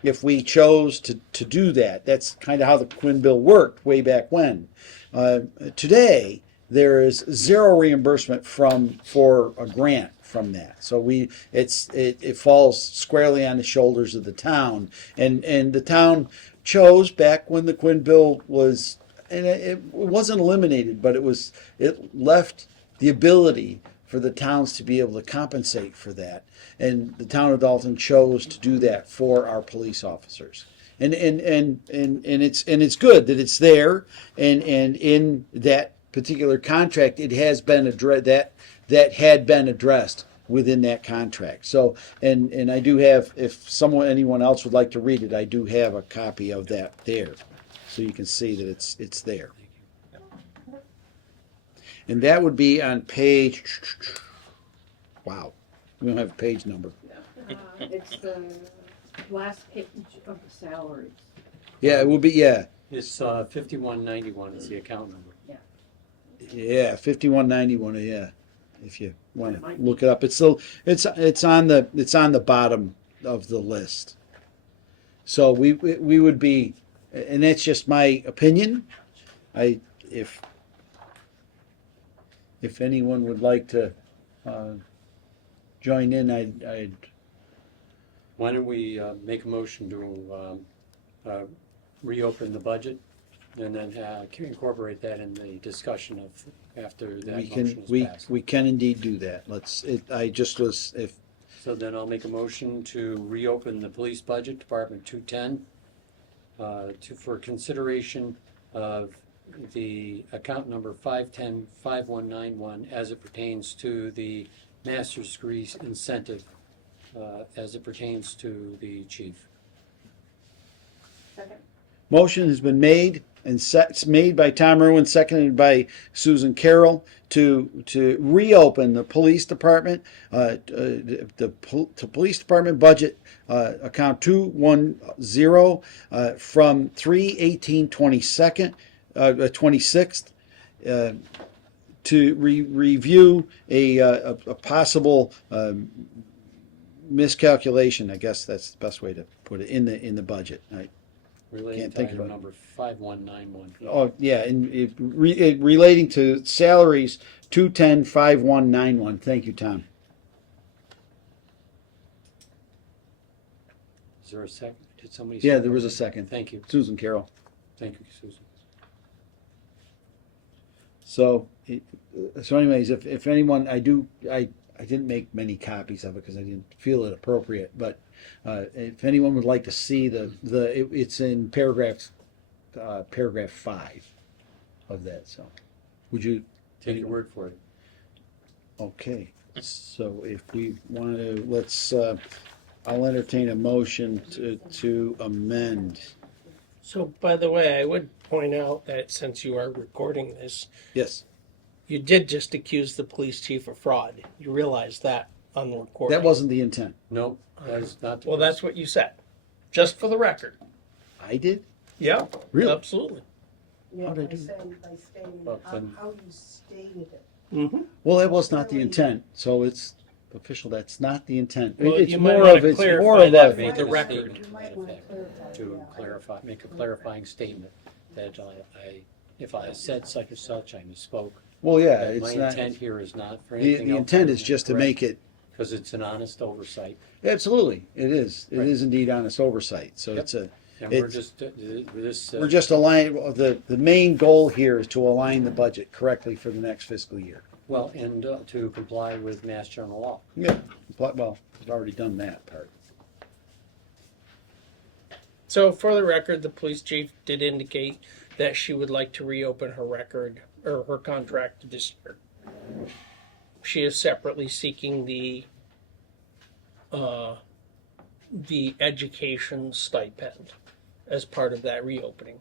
If we chose to do that, that's kind of how the Quinn bill worked way back when. Today, there is zero reimbursement for a grant from that. So it falls squarely on the shoulders of the town, and the town chose back when the Quinn bill was, and it wasn't eliminated, but it left the ability for the towns to be able to compensate for that. And the town of Dalton chose to do that for our police officers. And it's good that it's there, and in that particular contract it has been that had been addressed within that contract. So and I do have, if anyone else would like to read it, I do have a copy of that there. So you can see that it's there. And that would be on page, wow, we don't have a page number. It's the last page of the salaries. Yeah, it would be, yeah. It's 5191 is the account number. Yeah, 5191, yeah. If you want to look it up. It's on the bottom of the list. So we would be, and that's just my opinion. If anyone would like to join in, I'd Why don't we make a motion to reopen the budget and then incorporate that in the discussion of after that motion is passed? we can indeed do that. So then I'll make a motion to reopen the police budget, Department 210, for consideration of the account number 510-5191 as it pertains to the master's degrees incentive as it pertains to the chief. Second. Motion has been made and it's made by Tom Irwin, seconded by Susan Carroll, to reopen the police department, police department budget account 210 from 3/18/26 to review a possible miscalculation. I guess that's the best way to put it in the budget. Relating Can't to think item of it. number 5191. Oh, yeah, and relating to salaries, 210-5191. Thank you, Tom. Is there a second? Did somebody? Yeah, second? there was a second. Thank you. Susan Carroll. Thank you, Susan. So, anyways, if anyone, I didn't make many copies of it because I didn't feel it appropriate, but if anyone would like to see it's in paragraph 5 of that, so, would you? Take your word for it. Okay, so if we want to, I'll entertain a motion to amend. So, by the way, I would point out that since you are recording this, Yes, you did just accuse the police chief of fraud. You realize that on the recording. that wasn't the intent. No, that is not. the Well, that's what you said. Just for the record. I did? Yeah, Really? absolutely. Yeah, How'd I by do saying, by stating Well, how then- you stated it. Mm-hmm. Well, that was not the intent, so it's official, that's not the intent. Well, It's you might more wanna of, it's clarify more of that a, for Make the a record. statement You to might that want to effect, clarify. to yeah. clarify, make a clarifying statement that if I said such and such, I misspoke. well, yeah, That it's my not, intent here is not for the anything else. intent is just to make it, Because it's an honest oversight. absolutely, it is. It Right. is indeed honest oversight, so Yep. it's a, And we're It's- just, this. we're just aligning, the main goal here is to align the budget correctly for the next fiscal year. Well, and to comply with Mass General Law. Yeah, well, we've already done that part. So, for the record, the police chief did indicate that she would like to reopen her record or her contract this year. She is separately seeking the education stipend as part of that reopening.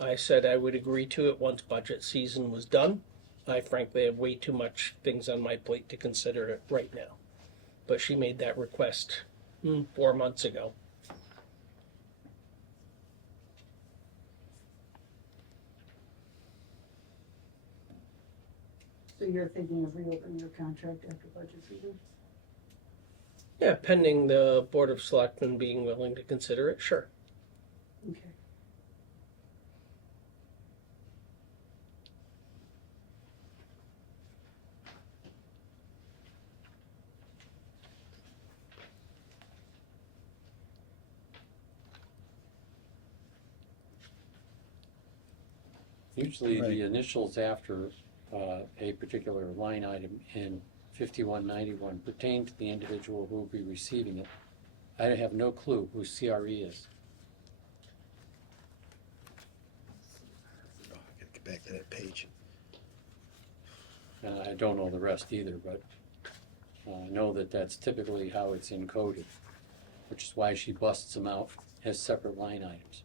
I said I would agree to it once budget season was done. I frankly have way too much things on my plate to consider it right now. But she made that request 4 months ago. So you're thinking of reopening your contract after budget season? Yeah, pending the Board of Selectmen being willing to consider it, sure. Okay. Usually Right. the initials after a particular line item in 5191 pertain to the individual who will be receiving it. I have no clue who CRE is. Oh, I gotta get back to that page. And I don't know the rest either, but I know that that's typically how it's encoded, which is why she busts them out as separate line items.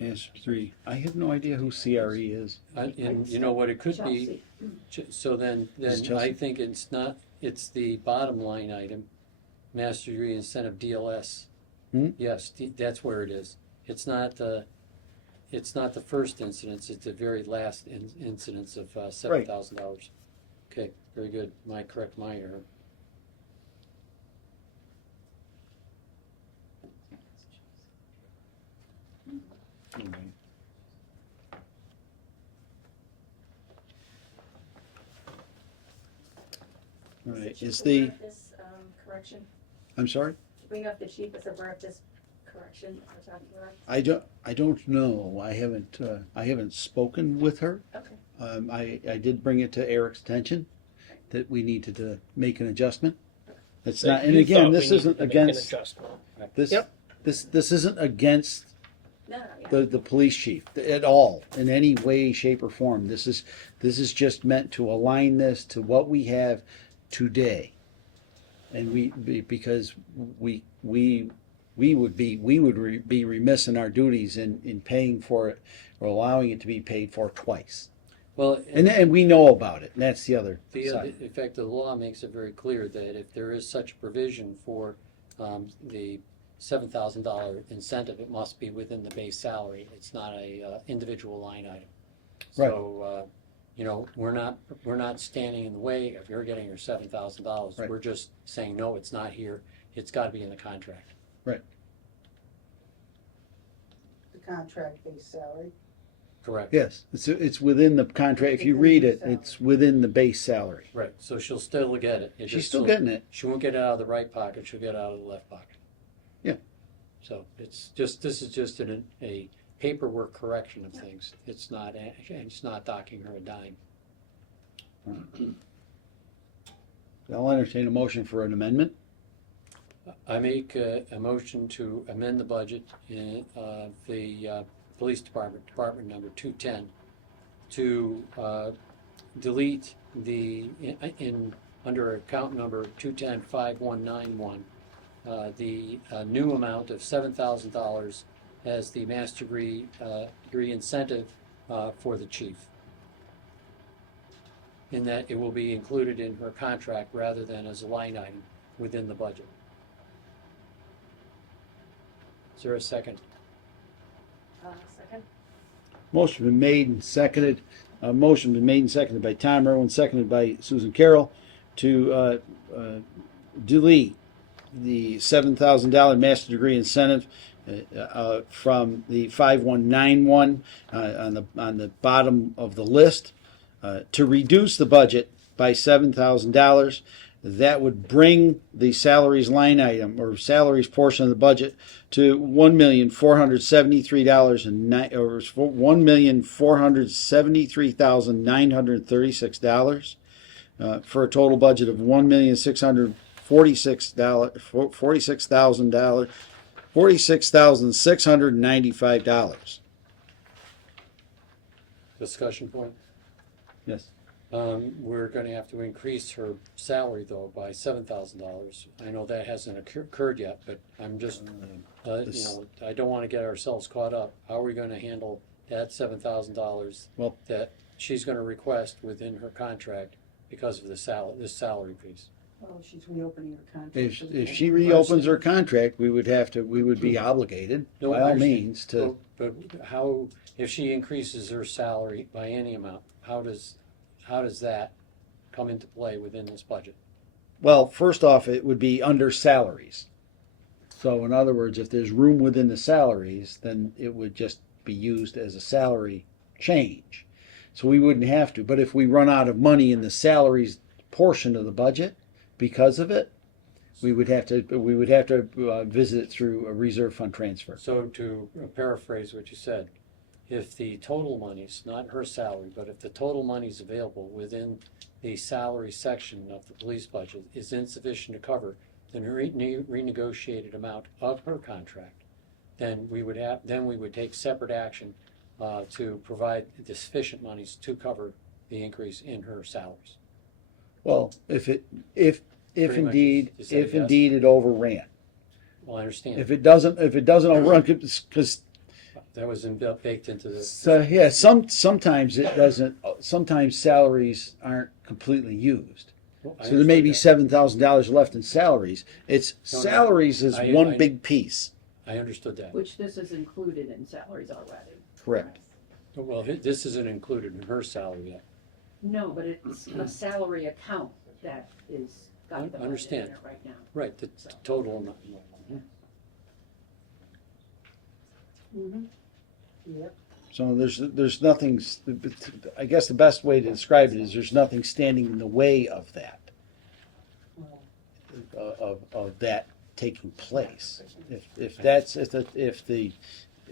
Answer 3, I have no idea who CRE is. And you know what it could be? So then Is it I Chelsea? think it's the bottom line item, master degree incentive DLS. Hmm? Yes, that's where it is. It's not the first incidence, it's the very last incidence of $7,000. Okay, very good. Am I correct, my error? All right, is Chief aware the, of this correction? I'm sorry? Bring up the chief as aware of this correction that we're talking about? I don't know. I haven't spoken with her. Okay. I did bring it to Eric's attention that we needed to make an adjustment. It's not, and You again, thought this we isn't needed to make an against, adjustment. this, Yep. this isn't against No, yeah. the police chief at all, in any way, shape, or form. This is just meant to align this to what we have today. And because we we would be remiss in our duties in paying for it or allowing it to be paid for twice. Well, And we know about it, and that's the other side. in fact, the law makes it very clear that if there is such provision for the $7,000 incentive, it must be within the base salary. It's not a individual line item. Right. So, you know, we're not standing in the way of your getting your $7,000. Right. We're just saying, no, it's not here. It's got to be in the contract. Right. The contract-based salary. Correct. Yes, it's within the contract. If you read it, it's within the base salary. Right. So she'll still get it. She's still getting it. She won't get it out of the right pocket. She'll get it out of the left pocket. Yeah. So this is just a paperwork correction of things. It's not docking her a dime. I'll entertain a motion for an amendment. I make a motion to amend the budget in the police department, department number 210, to delete under account number 210-5191, the new amount of $7,000 as the master degree incentive for the chief. In that it will be included in her contract rather than as a line item within the budget. Is there a second? Second. Motion been made and seconded. Motion been made and seconded by Tom Irwin, seconded by Susan Carroll, to delete the $7,000 master degree incentive from the 5191 on the bottom of the list, to reduce the budget by $7,000. That would bring the salaries line item or salaries portion of the budget to $1,473,936, for a total budget of $1,646,695. Discussion point? Yes. We're going to have to increase her salary though by $7,000. I know that hasn't occurred yet, but I'm just, I don't want to get ourselves caught up. How are we going to handle that $7,000 Well- that she's going to request within her contract because of this salary piece? Oh, she's reopening her contract. If she reopens her contract, we would be obligated, No, by I all understand. means, to. But how, if she increases her salary by any amount, how does that come into play within this budget? Well, first off, it would be under salaries. So in other words, if there's room within the salaries, then it would just be used as a salary change. So we wouldn't have to. But if we run out of money in the salaries portion of the budget because of it, we would have to visit it through a reserve fund transfer. So to paraphrase what you said, if the total money's not her salary, but if the total money's available within the salary section of the police budget is insufficient to cover the renegotiated amount of her contract, then we would take separate action to provide the sufficient monies to cover the increase in her salaries. Well, if Pretty much indeed you said yes. it overran. Well, I understand. If it doesn't overrun, because That was baked into the. so yeah, sometimes it doesn't. Sometimes salaries aren't completely used. Well, I So there may be understood $7,000 left in salaries. It's No, no. salaries is I- one I- big piece. that. I understood that. Which this is included in salaries already. Correct. Well, this isn't included in her salary yet. No, but it's a salary account that is got the budget Understand. in it right now. Right, the total amount. Mm-hmm. Yep. So there's nothing. I guess the best way to describe it is there's nothing standing in the way of that. Well, Of that taking place. If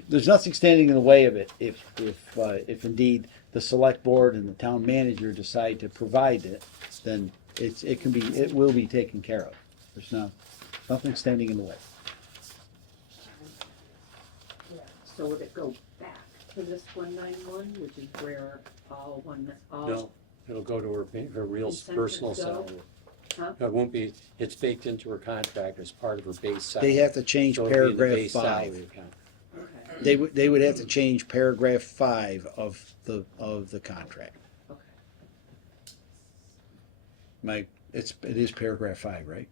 there's nothing standing in the way of it, if indeed the select board and the town manager decide to provide it, then it will be taken care of. There's nothing standing in the way. So would it go back to this 191, which is where all No, it'll go to her real Incentives personal go? salary. It won't be, it's baked into her contract as part of her base salary. They have to change So it'll be in the paragraph base 5. salary account. Okay, They would have to change paragraph 5 of the contract. okay. It is paragraph 5, right?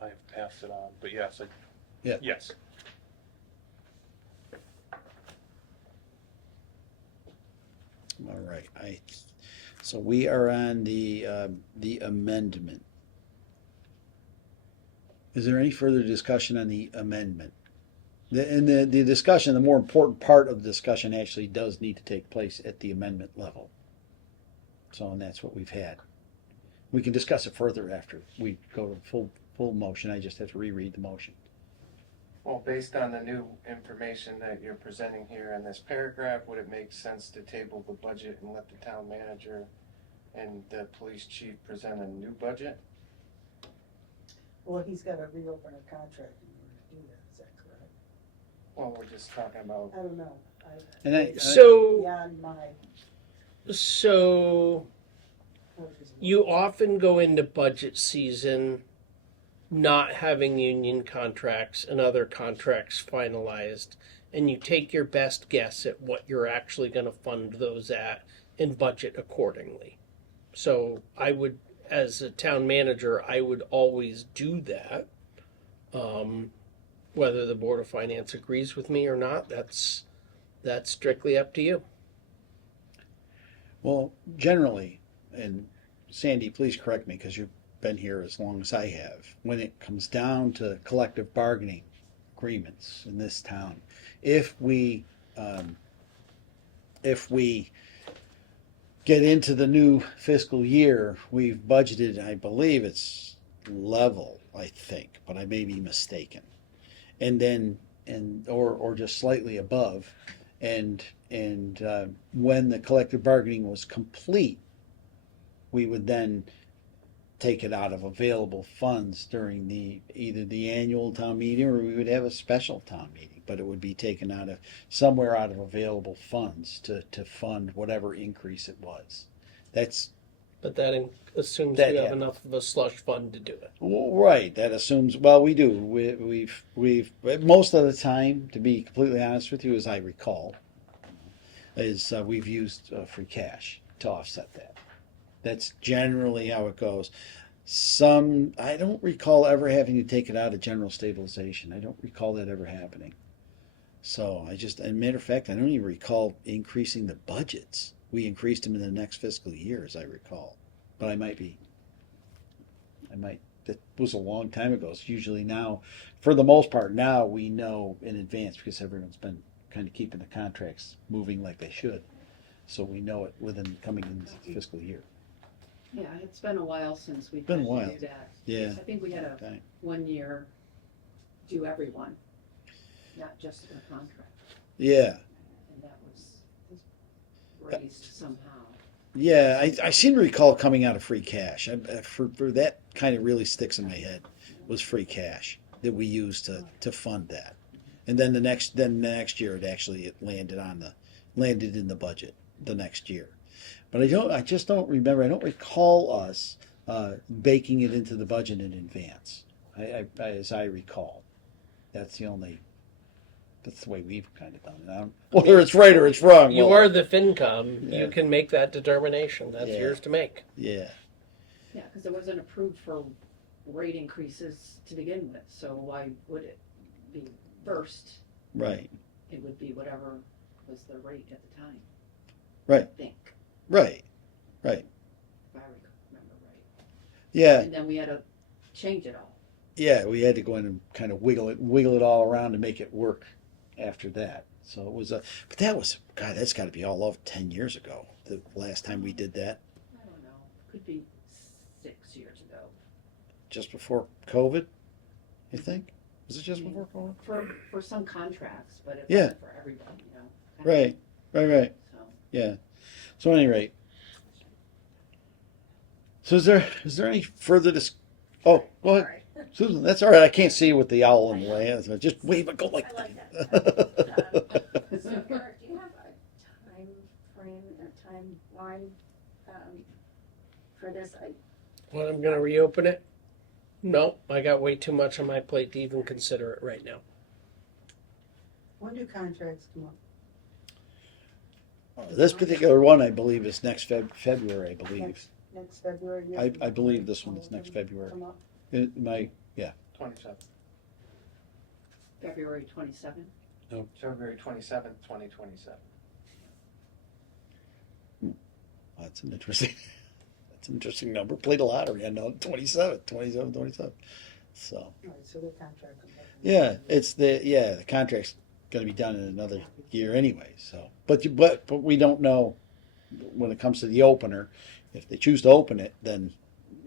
I have passed it on, but yes, Yeah. yes. All right, so we are on the amendment. Is there any further discussion on the amendment? The discussion, the more important part of the discussion actually does need to take place at the amendment level. So, and that's what we've had. We can discuss it further after we go to full motion. I just have to reread the motion. Well, based on the new information that you're presenting here in this paragraph, would it make sense to table the budget and let the town manager and the police chief present a new budget? Well, he's gotta reopen a contract in order to do that, is that correct? Well, we're just talking about, I don't know. And So, Beyond my. so you often go into budget season not having union contracts and other contracts finalized, and you take your best guess at what you're actually going to fund those at and budget accordingly. So I would, as a town manager, I would always do that. Whether the Board of Finance agrees with me or not, that's strictly up to you. Well, generally, and Sandy, please correct me because you've been here as long as I have, when it comes down to collective bargaining agreements in this town, if we get into the new fiscal year, we've budgeted, I believe it's level, I think, but I may be mistaken. And then, or just slightly above. And when the collective bargaining was complete, we would then take it out of available funds during either the annual town meeting or we would have a special town meeting. But it would be taken out of somewhere out of available funds to fund whatever increase it was. But that assumes That you have happens. enough of a slush fund to do it. Right. That assumes. Well, we do. We've most of the time, to be completely honest with you, as I recall, is we've used free cash to offset that. That's generally how it goes. I don't recall ever having to take it out of general stabilization. I don't recall that ever happening. So as a matter of fact, I don't even recall increasing the budgets. We increased them in the next fiscal year, as I recall. But that was a long time ago. It's usually now, for the most part, now we know in advance because everyone's been kind of keeping the contracts moving like they should. So we know it coming into the fiscal year. Yeah, it's been a while since we've Been a had to while. do that. Yeah. I think we had a Okay. 1 year do everyone, not just the contract, Yeah. and that was raised somehow. Yeah, I seem to recall coming out of free cash. For that kind of really sticks in my head was free cash that we used to fund that, and then the next year it landed in the budget the next year. But I just don't remember. I don't recall us baking it into the budget in advance. As I recall, that's the way we've kind of done it. Whether it's right or it's wrong. You well, are the FinCom. Yeah. You can make that determination. That's Yeah. yours to make. Yeah. Yeah, because it wasn't approved for rate increases to begin with, so why would it be first? Right. It would be whatever was the rate at the time. Right. I think, Right. if I remember right. Yeah. And then we had to change it all. Yeah, we had to go in and kind of wiggle it all around to make it work after that. So it was but that's got to be all of 10 years ago. The last time we did that, I don't know, could be 6 years ago. just before COVID, I think. Was it just before COVID? For some contracts, but it Yeah. wasn't for everybody, you know. Right. So, Yeah. So at any rate. So is there any further Oh, go ahead. Susan, that's all right. I can't see you with the owl in the way. So just wave it, go like I like that. So Eric, do you have a time frame, a timeline for this? When I'm gonna reopen it? No, I got way too much on my plate to even consider it right now. When do contracts come up? This particular one, I believe, is next February, I believe. Next February? I believe this one is next February. Come up? It might, 27th, February 27th. February 27th, 2027. that's an interesting number. Played a lottery, I know, 27. So, All right, so the contract comes up. yeah, the contract's gonna be done in another year anyway, so. But we don't know when it comes to the opener, if they choose to open it, then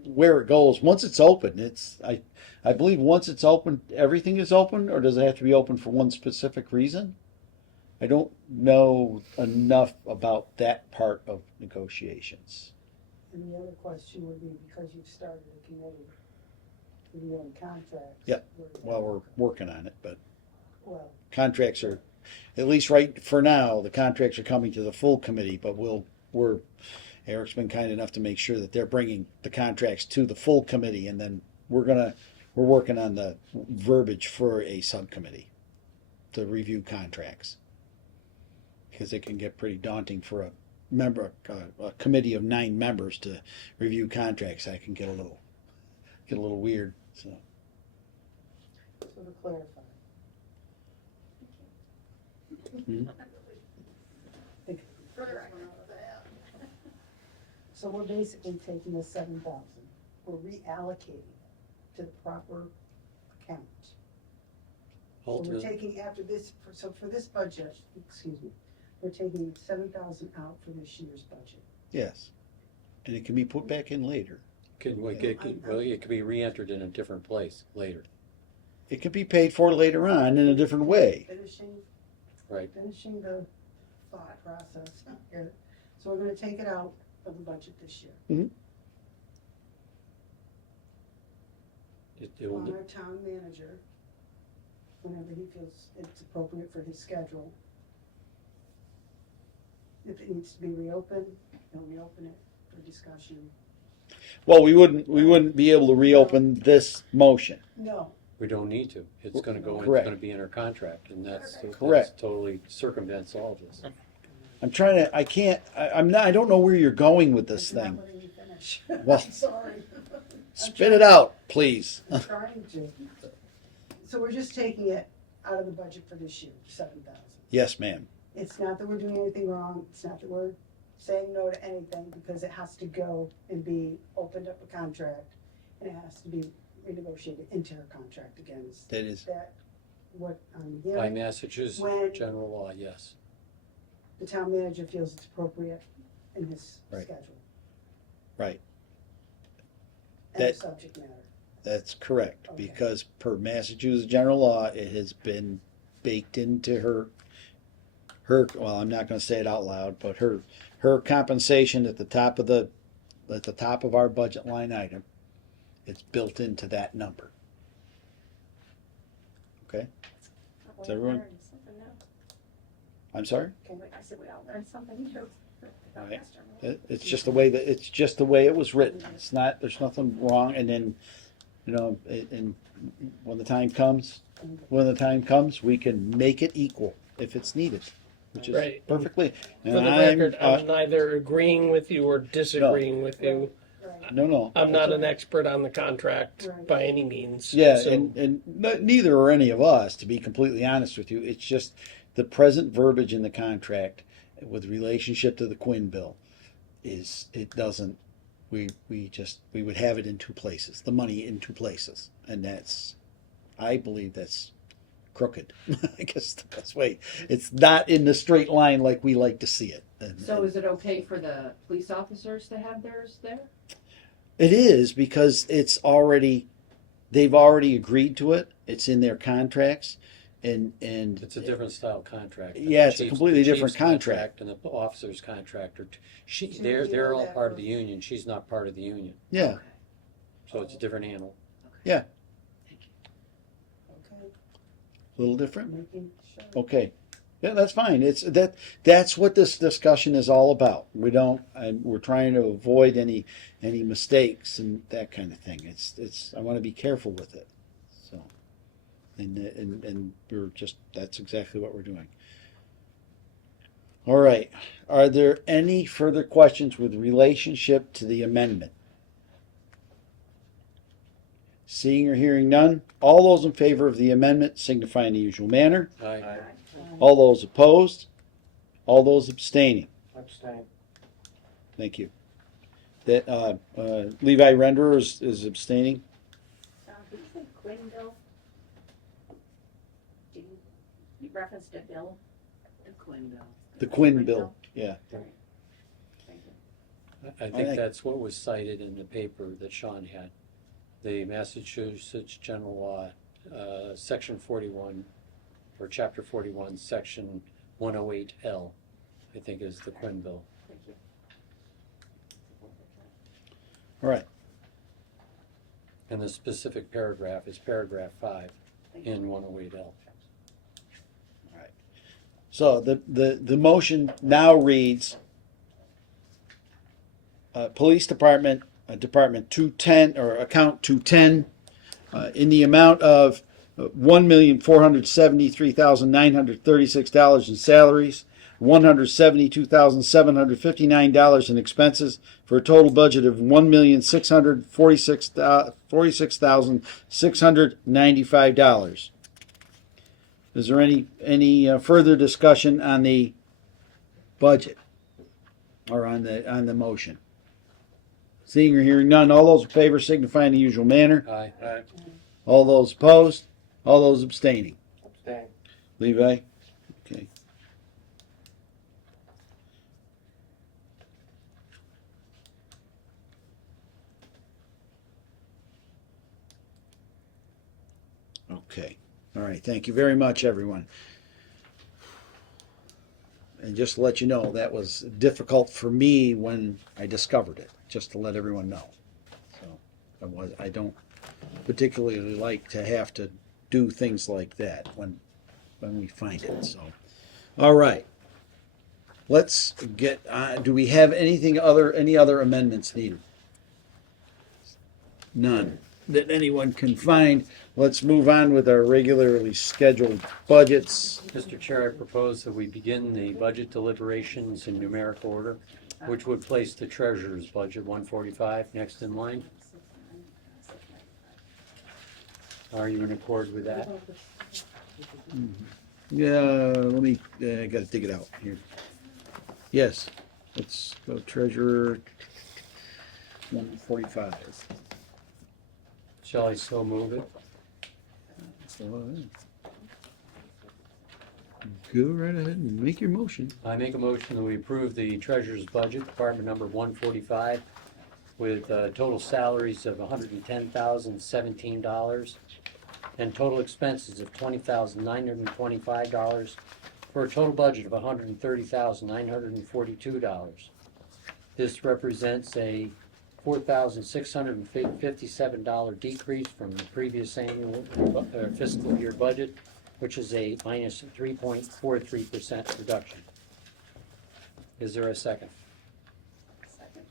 where it goes. Once it's open, I believe once it's open, everything is open, or does it have to be open for one specific reason? I don't know enough about that part of negotiations. And the other question would be, because you've started a committee reviewing contracts. Yep. where- Well, we're working on it, but Well, contracts are, at least right for now, the contracts are coming to the full committee, but Eric's been kind enough to make sure that they're bringing the contracts to the full committee, and then we're working on the verbiage for a subcommittee to review contracts. Because it can get pretty daunting for a committee of 9 members to review contracts. That can get a little weird, so. so to clarify. Hmm? Think- So we're basically taking the 7,000, we're reallocating it to the proper account. So we're Ultimately, taking after this, so for this budget, excuse me, we're taking 7,000 out for this year's budget. Yes. And it can be put back in later. it could be re-entered in a different place later, It can be paid for later on in a different way. right? Finishing the thought process here. So we're gonna take it out of the budget this year. It will, On our town manager, whenever he feels it's appropriate for his schedule. If it needs to be reopened, he'll reopen it for discussion. Well, we wouldn't be able to reopen this motion. No, we don't need to. It's gonna go, it's Correct. gonna be in our contract, and that's Correct. totally circumvents all of this. I don't know where you're going with this it's not thing. letting me finish. Well, I'm sorry. Spit it out, please. I'm trying to. So we're just taking it out of the budget for this year, 7,000. Yes, ma'am. It's not that we're doing anything wrong, it's not that we're saying no to anything, because it has to go and be opened up a contract, and it has to be renegotiated into her contract again. Is That is, that what I'm By hearing? Massachusetts When- general law, yes. The town manager feels it's appropriate in his Right. schedule. right. And the That- subject matter. That's correct, Okay. because per Massachusetts general law, it has been baked into her, well, I'm not gonna say it out loud, but her compensation at the top of our budget line item, it's built into that number. Okay, Is everyone- Something new. I'm sorry? I said we all learned something new. about Right. Western. It's just the way it was written. It's not, there's nothing wrong, and then, and when the time comes, we can make it equal if it's needed, which is Right. perfectly. For the record, I'm neither agreeing with you or disagreeing with you. Right. No. I'm not an expert on the contract Right. by any means. Yeah, so- and neither are any of us, to be completely honest with you. It's just the present verbiage in the contract with relationship to the Quinn bill it doesn't, we would have it in 2 places, the money in 2 places. And I believe that's crooked. I guess the best way. It's not in the straight line like we like to see it. So is it okay for the police officers to have theirs there? It is, because they've already agreed to it. It's in their contracts, and It's a different style contract. Yeah, it's a The completely chief's different contract. And the officer's contract So they're all that part of the was- union. She's not part of the union, yeah, so it's a different animal. Okay, a little different. making sure. Okay, Yeah, that's fine. That's what this discussion is all about. We're trying to avoid any mistakes and that kind of thing. I want to be careful with it. So, and that's exactly what we're doing. All right. Are there any further questions with relationship to the amendment? Seeing or hearing none, all those in favor of the amendment signify in the usual manner. Aye. All those opposed? All those abstaining? Abstain. Thank you. That Levi Renderer is abstaining. Did you say Quinn bill? You referenced a bill? The Quinn bill. The Quinn bill. Yeah. Thank you. I think that's what was cited in the paper that Sean had. The Massachusetts General Law, Section 41, or Chapter 41, Section 108L, I think is the Quinn bill. Thank you. All right. And the specific paragraph is paragraph 5 in 108L. So the motion now reads, Police Department, Department 210, or account 210, in the amount of $1,473,936 in salaries, $172,759 in expenses, for a total budget of $1,646,695. Is there any further discussion on the budget or on the motion? Seeing or hearing none, all those in favor signify in the usual manner. Aye. Aye. All those opposed, all those abstaining. Abstain. Levi? Okay. Okay. All right. Thank you very much, everyone. And just to let you know, that was difficult for me when I discovered it, just to let everyone know. So I don't particularly like to have to do things like that when we find it. So, all right. Let's get on. Do we have any other amendments needed? None that anyone can find. Let's move on with our regularly scheduled budgets. Mr. Chair, I propose that we begin the budget deliberations in numerical order, which would place the treasurer's budget 145 next in line. Are you in accord with that? Yeah, let me. I got to dig it out here. Yes, let's go. Treasurer 145. Shall I so move it? Go right ahead and make your motion. I make a motion that we approve the treasurer's budget, department number 145, with total salaries of $110,017 and total expenses of $20,925 for a total budget of $130,942. This represents a $4,657 decrease from the previous annual fiscal year budget, which is a minus 3.43% reduction. Is there a second? Second.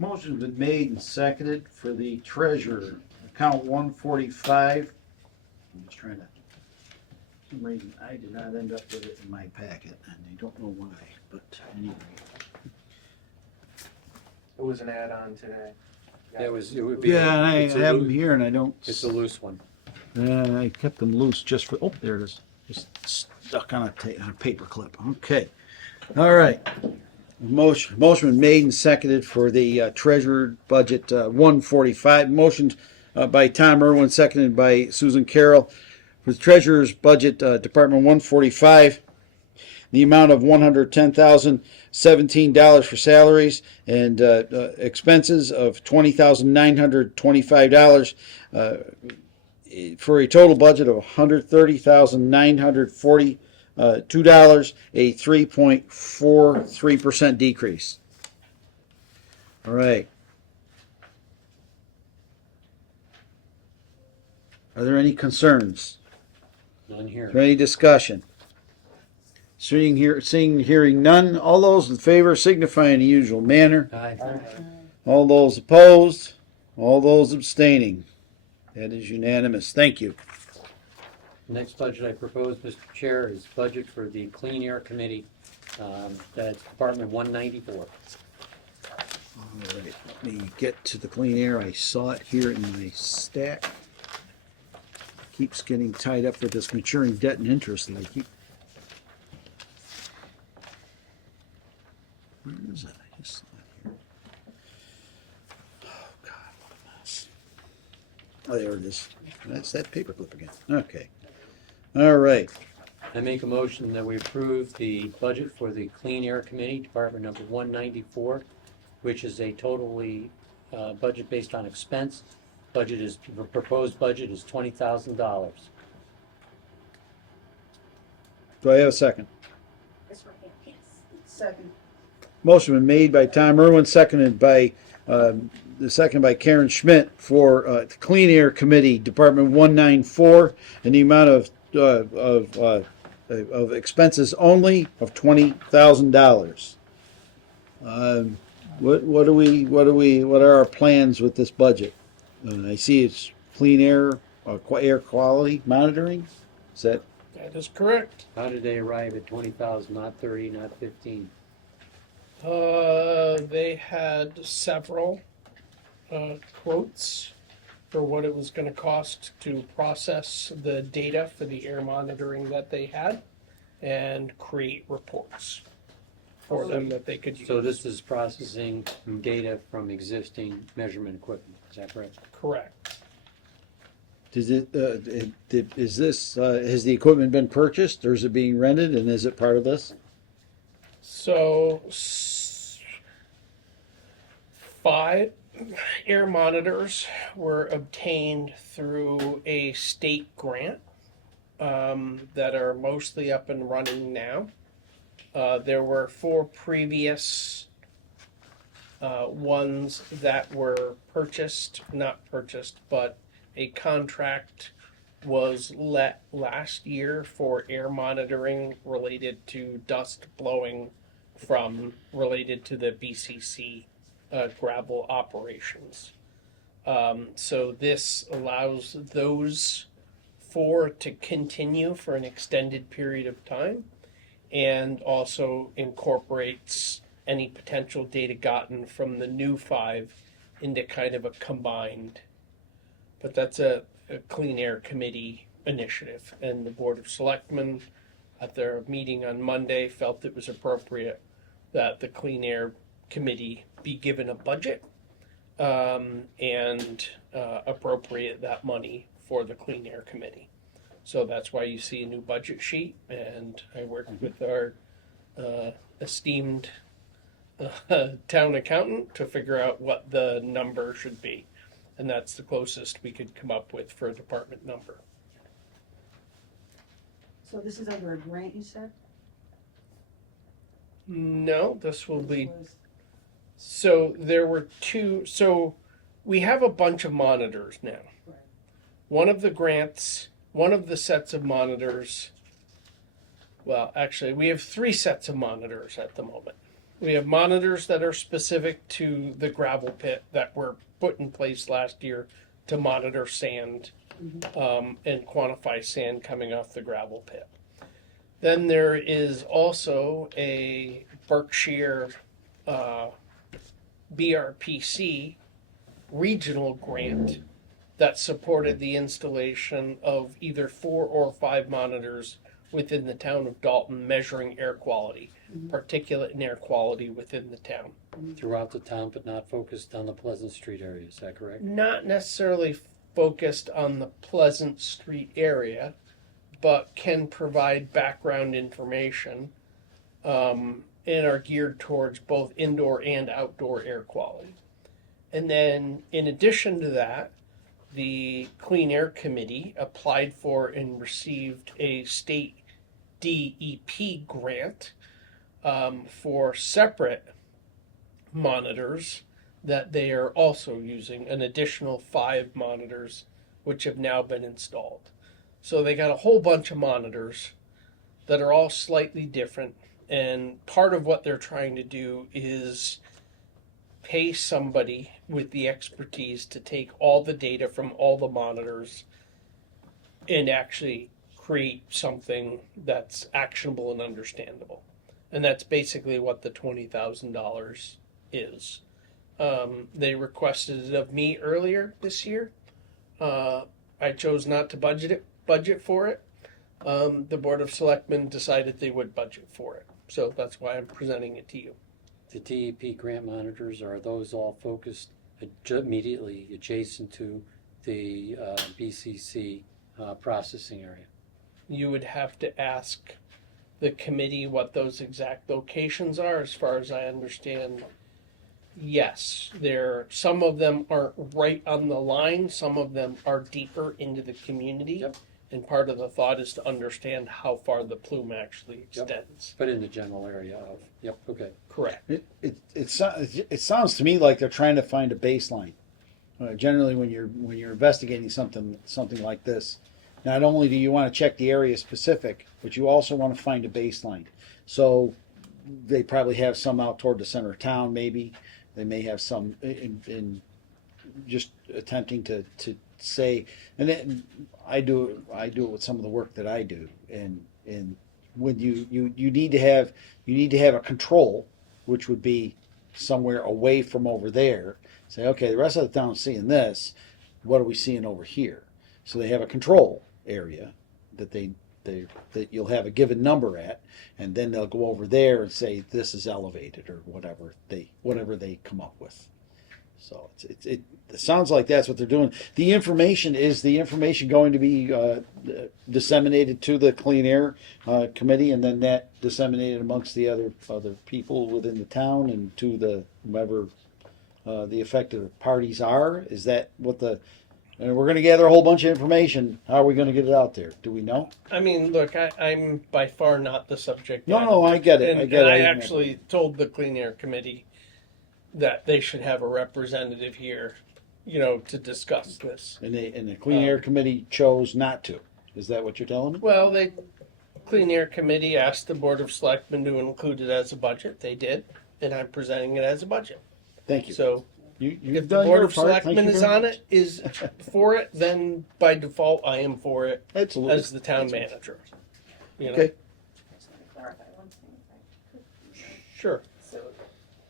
Motion's been made and seconded for the treasurer, account 145. I'm just trying to, for some reason, I did not end up with it in my packet, and I don't know why, but anyway. It was an add-on today. It would be. Yeah, and I it's a have loo- them here, and I don't. It's a loose one. I kept them loose just for. Oh, there it is. Just stuck on a paper clip. Okay. All right. Motion been made and seconded for the treasurer budget 145. Motion by Tom Irwin, seconded by Susan Carroll for the treasurer's budget department 145. The amount of $110,017 for salaries and expenses of $20,925 for a total budget of $130,942, a 3.43% decrease. All right. Are there any concerns? None here. Is there any discussion? Hearing none, all those in favor signify in the usual manner. Aye. All those opposed, all those abstaining. That is unanimous. Thank you. Next budget I propose, Mr. Chair, is budget for the Clean Air Committee. That's Department 194. All right, let me get to the clean air. I saw it here in my stack. Keeps getting tied up with this maturing debt and interest, and I keep. Where is it? I just saw it here. Oh God, what a mess. Oh, there it is. That's that paperclip again. Okay. All right. I make a motion that we approve the budget for the Clean Air Committee, Department number 194, which is a totally budget based on expense. Proposed budget is $20,000. Do I have a second? This right here, yes. Second. Motion been made by Tom Irwin, seconded by Karen Schmidt for the Clean Air Committee, Department 194, in the amount of expenses only of $20,000. What are our plans with this budget? I see it's clean air, air quality monitoring. Is that? That is correct. How did they arrive at 20,000, not 30, not 15? They had several quotes for what it was going to cost to process the data for the air monitoring that they had and create reports for them that they could use. So this is processing data from existing measurement equipment. Is that correct? Correct. Has the equipment been purchased, or is it being rented, and is it part of this? So 5 air monitors were obtained through a state grant that are mostly up and running now. There were 4 previous ones that were not purchased, but a contract was let last year for air monitoring related to dust blowing related to the BCC gravel operations. So this allows those 4 to continue for an extended period of time, and also incorporates any potential data gotten from the new 5 into kind of a combined. But that's a Clean Air Committee initiative, and the Board of Selectmen at their meeting on Monday felt it was appropriate that the Clean Air Committee be given a budget and appropriate that money for the Clean Air Committee. So that's why you see a new budget sheet, and I worked with our esteemed town accountant to figure out what the number should be. And that's the closest we could come up with for a department number. So this is under a grant, you said? No, this will be. This was- So there were 2. So we have a bunch of monitors now. Right. One of the sets of monitors, well, actually, we have 3 sets of monitors at the moment. We have monitors that are specific to the gravel pit that were put in place last year to monitor sand and quantify sand coming off the gravel pit. Then there is also a Berkshire BRPC regional grant that supported the installation of either 4 or 5 monitors within the town of Dalton measuring air quality, particulate and air quality within the town. Throughout the town, but not focused on the Pleasant Street area. Is that correct? Not necessarily focused on the Pleasant Street area, but can provide background information and are geared towards both indoor and outdoor air quality. And then in addition to that, the Clean Air Committee applied for and received a state DEP grant for separate monitors that they are also using, an additional 5 monitors which have now been installed. So they got a whole bunch of monitors that are all slightly different. And part of what they're trying to do is pay somebody with the expertise to take all the data from all the monitors and actually create something that's actionable and understandable. And that's basically what the $20,000 is. They requested it of me earlier this year. I chose not to budget for it. The Board of Selectmen decided they would budget for it. So that's why I'm presenting it to you. The DEP grant monitors, are those all focused immediately adjacent to the BCC processing area? You would have to ask the committee what those exact locations are. As far as I understand, yes, some of them aren't right on the line. Some of them are deeper into the community. Yep. And part of the thought is to understand how far the plume actually extends. But in the general area of, yep, okay. Correct. It sounds to me like they're trying to find a baseline. Generally, when you're investigating something like this, not only do you want to check the area specific, but you also want to find a baseline. So they probably have some out toward the center of town. Maybe they may have some in just attempting to say, and then I do it with some of the work that I do, and when you need to have a control, which would be somewhere away from over there. Say, okay, the rest of the town's seeing this. What are we seeing over here? So they have a control area that that you'll have a given number at, and then they'll go over there and say this is elevated or whatever they come up with. So it sounds like that's what they're doing. The information going to be disseminated to the Clean Air Committee, and then that disseminated amongst the other people within the town and to the whomever the affected parties are. Is that what and we're going to gather a whole bunch of information. How are we going to get it out there? Do we know? I mean, look, I'm by far not the subject matter. No, I get it. And I actually told the Clean Air Committee that they should have a representative here, to discuss this. And the Clean Air Committee chose not to. Is that what you're telling me? Well, the Clean Air Committee asked the Board of Selectmen to include it as a budget. They did, and I'm presenting it as a budget. Thank you. So You've if the done Board your of part. Thank Selectmen you is very on much. it, is for it, then by default I am for it Absolutely. as the town manager. Okay. Just want to clarify one thing if I could. Sure. So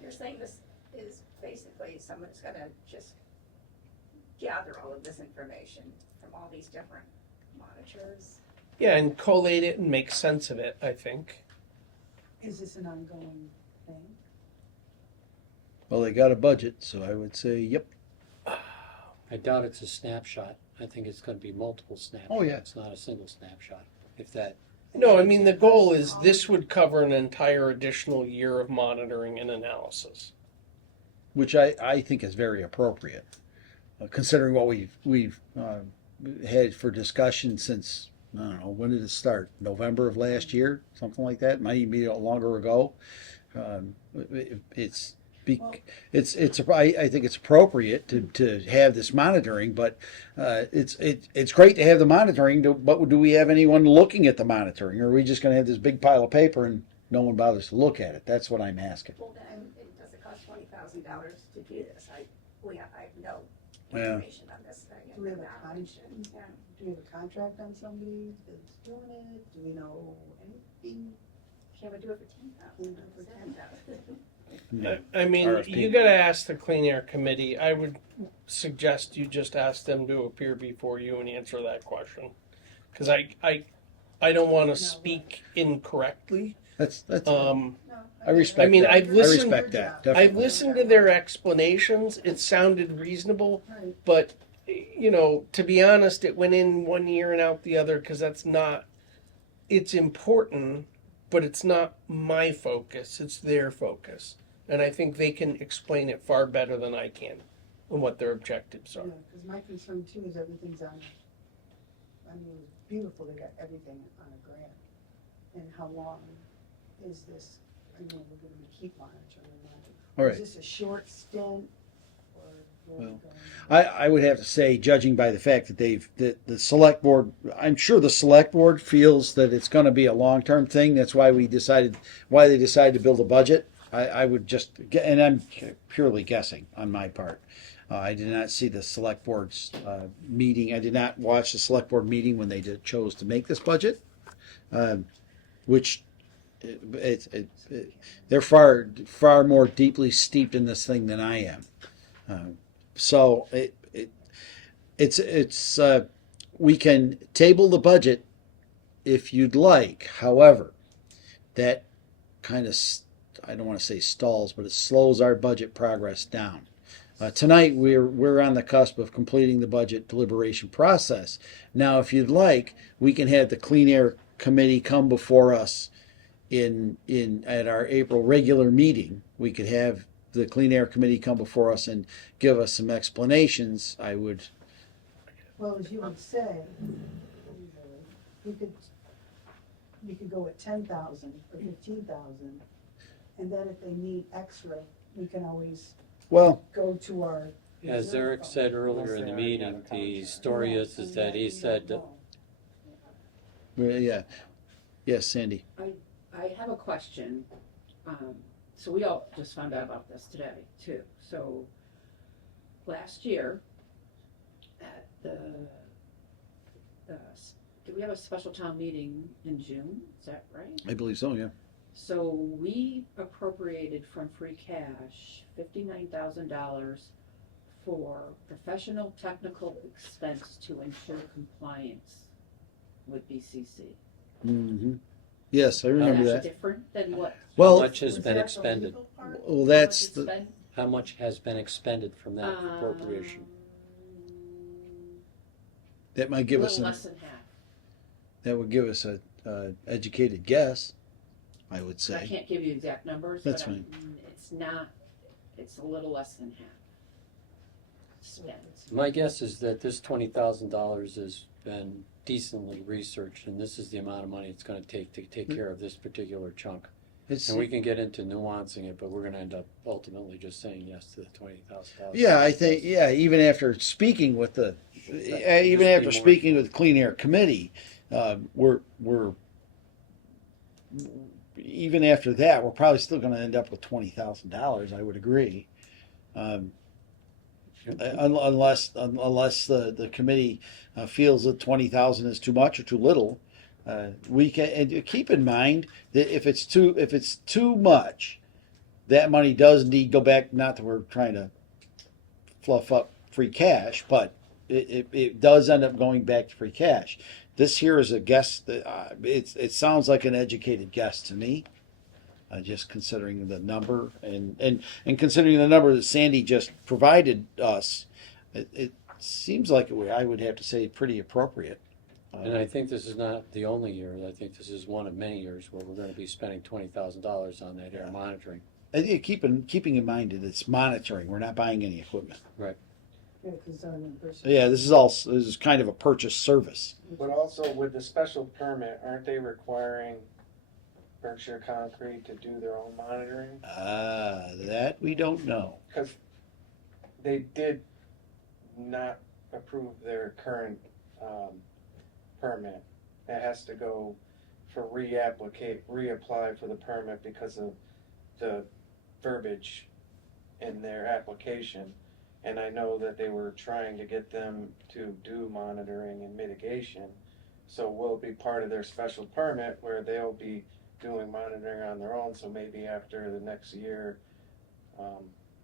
you're saying this is basically someone's gonna just gather all of this information from all these different monitors? Yeah, and collate it and make sense of it, I think. Is this an ongoing thing? Well, they got a budget, so I would say, yep. I doubt it's a snapshot. I think it's going to be multiple snapshots. Oh, yeah. It's not a single snapshot. If that, No, I mean, the goal is this would cover an entire additional year of monitoring and analysis. Which I think is very appropriate, considering what we've had for discussion since, I don't know, when did it start? November of last year, something like that. Might even be longer ago. I think it's appropriate to have this monitoring, but it's great to have the monitoring. But do we have anyone looking at the monitoring, or are we just going to have this big pile of paper and no one bothers to look at it? That's what I'm asking. Well, then, does it cost $20,000 to do this? I have no Yeah. information on this thing. Do we have a Yeah. Do we have a contract on somebody that's doing it? Do we know anything? Can't we do it for $10,000? For $10,000. I mean, RFP. you got to ask the Clean Air Committee. I would suggest you just ask them to appear before you and answer that question, because I don't want to speak incorrectly. That's No, I respect. I mean, that. I've listened- I respect that. I've Definitely. listened to their explanations. It sounded reasonable, Right. but to be honest, it went in one ear and out the other because that's not. It's important, but it's not my focus. It's their focus, and I think they can explain it far better than I can, and what their objectives are. Yeah, because my concern too is everything's on, I mean, it was beautiful, they got everything on a grant. And how long is this, I mean, we're gonna keep monitoring that. All right. Is this a short stint, or Well, I would have to say, judging by the fact that the select board, I'm sure the select board feels that it's going to be a long-term thing. That's why they decided to build a budget. I would just, and I'm purely guessing on my part. I did not see the select board's meeting. I did not watch the select board meeting when they chose to make this budget, which they're far more deeply steeped in this thing than I am. So we can table the budget if you'd like. However, that kind of, I don't want to say stalls, but it slows our budget progress down. Tonight we're on the cusp of completing the budget deliberation process. Now, if you'd like, we can have the Clean Air Committee come before us at our April regular meeting. We could have the Clean Air Committee come before us and give us some explanations. Well, as you would say, usually, we could go at 10,000 or 15,000, and then if they need extra, we can always Well, go to our. As reserve Eric fund. said earlier in the meeting, the story is that he said that yeah, yes, Sandy. I have a question. So we all just found out about this today too. So last year at did we have a special town meeting in June? Is that right? I believe so. Yeah. So we appropriated from free cash $59,000 for professional technical expense to ensure compliance with BCC. Mm-hmm. Yes, I remember That's that. different than what? how Well, much has been expended. well, that's the. How much has been expended from that appropriation? That might give us less than half. that would give us a educated guess, I would I say. can't give you exact numbers, That's but fine. It's not. It's a little less than half spent. My guess is that this $20,000 has been decently researched, and this is the amount of money it's going to take care of this particular chunk. It's, And we can get into nuancing it, but we're going to end up ultimately just saying yes to the $20,000. yeah, I think even after speaking with the speaking with the Clean Air Committee, we're even after that, we're probably still going to end up with $20,000. I would agree. Unless the committee feels that 20,000 is too much or too little, we can. And keep in mind that if it's too much, that money does indeed go back. Not that we're trying to fluff up free cash, but it does end up going back to free cash. This here is a guess. It sounds like an educated guess to me. Just considering the number and considering the number that Sandy just provided us, it seems like I would have to say pretty appropriate. And I think this is not the only year. I think this is one of many years where we're going to be spending $20,000 on that air monitoring. I think keeping in mind that it's monitoring. We're not buying any equipment. Right. Yeah, 'cause, Yeah, this is kind of a purchase service. But also with the special permit, aren't they requiring Berkshire Concrete to do their own monitoring? That we don't know. Because they did not approve their current permit. It has to go for reapply for the permit because of the verbiage in their application. And I know that they were trying to get them to do monitoring and mitigation. So we'll be part of their special permit where they'll be doing monitoring on their own. So maybe after the next year,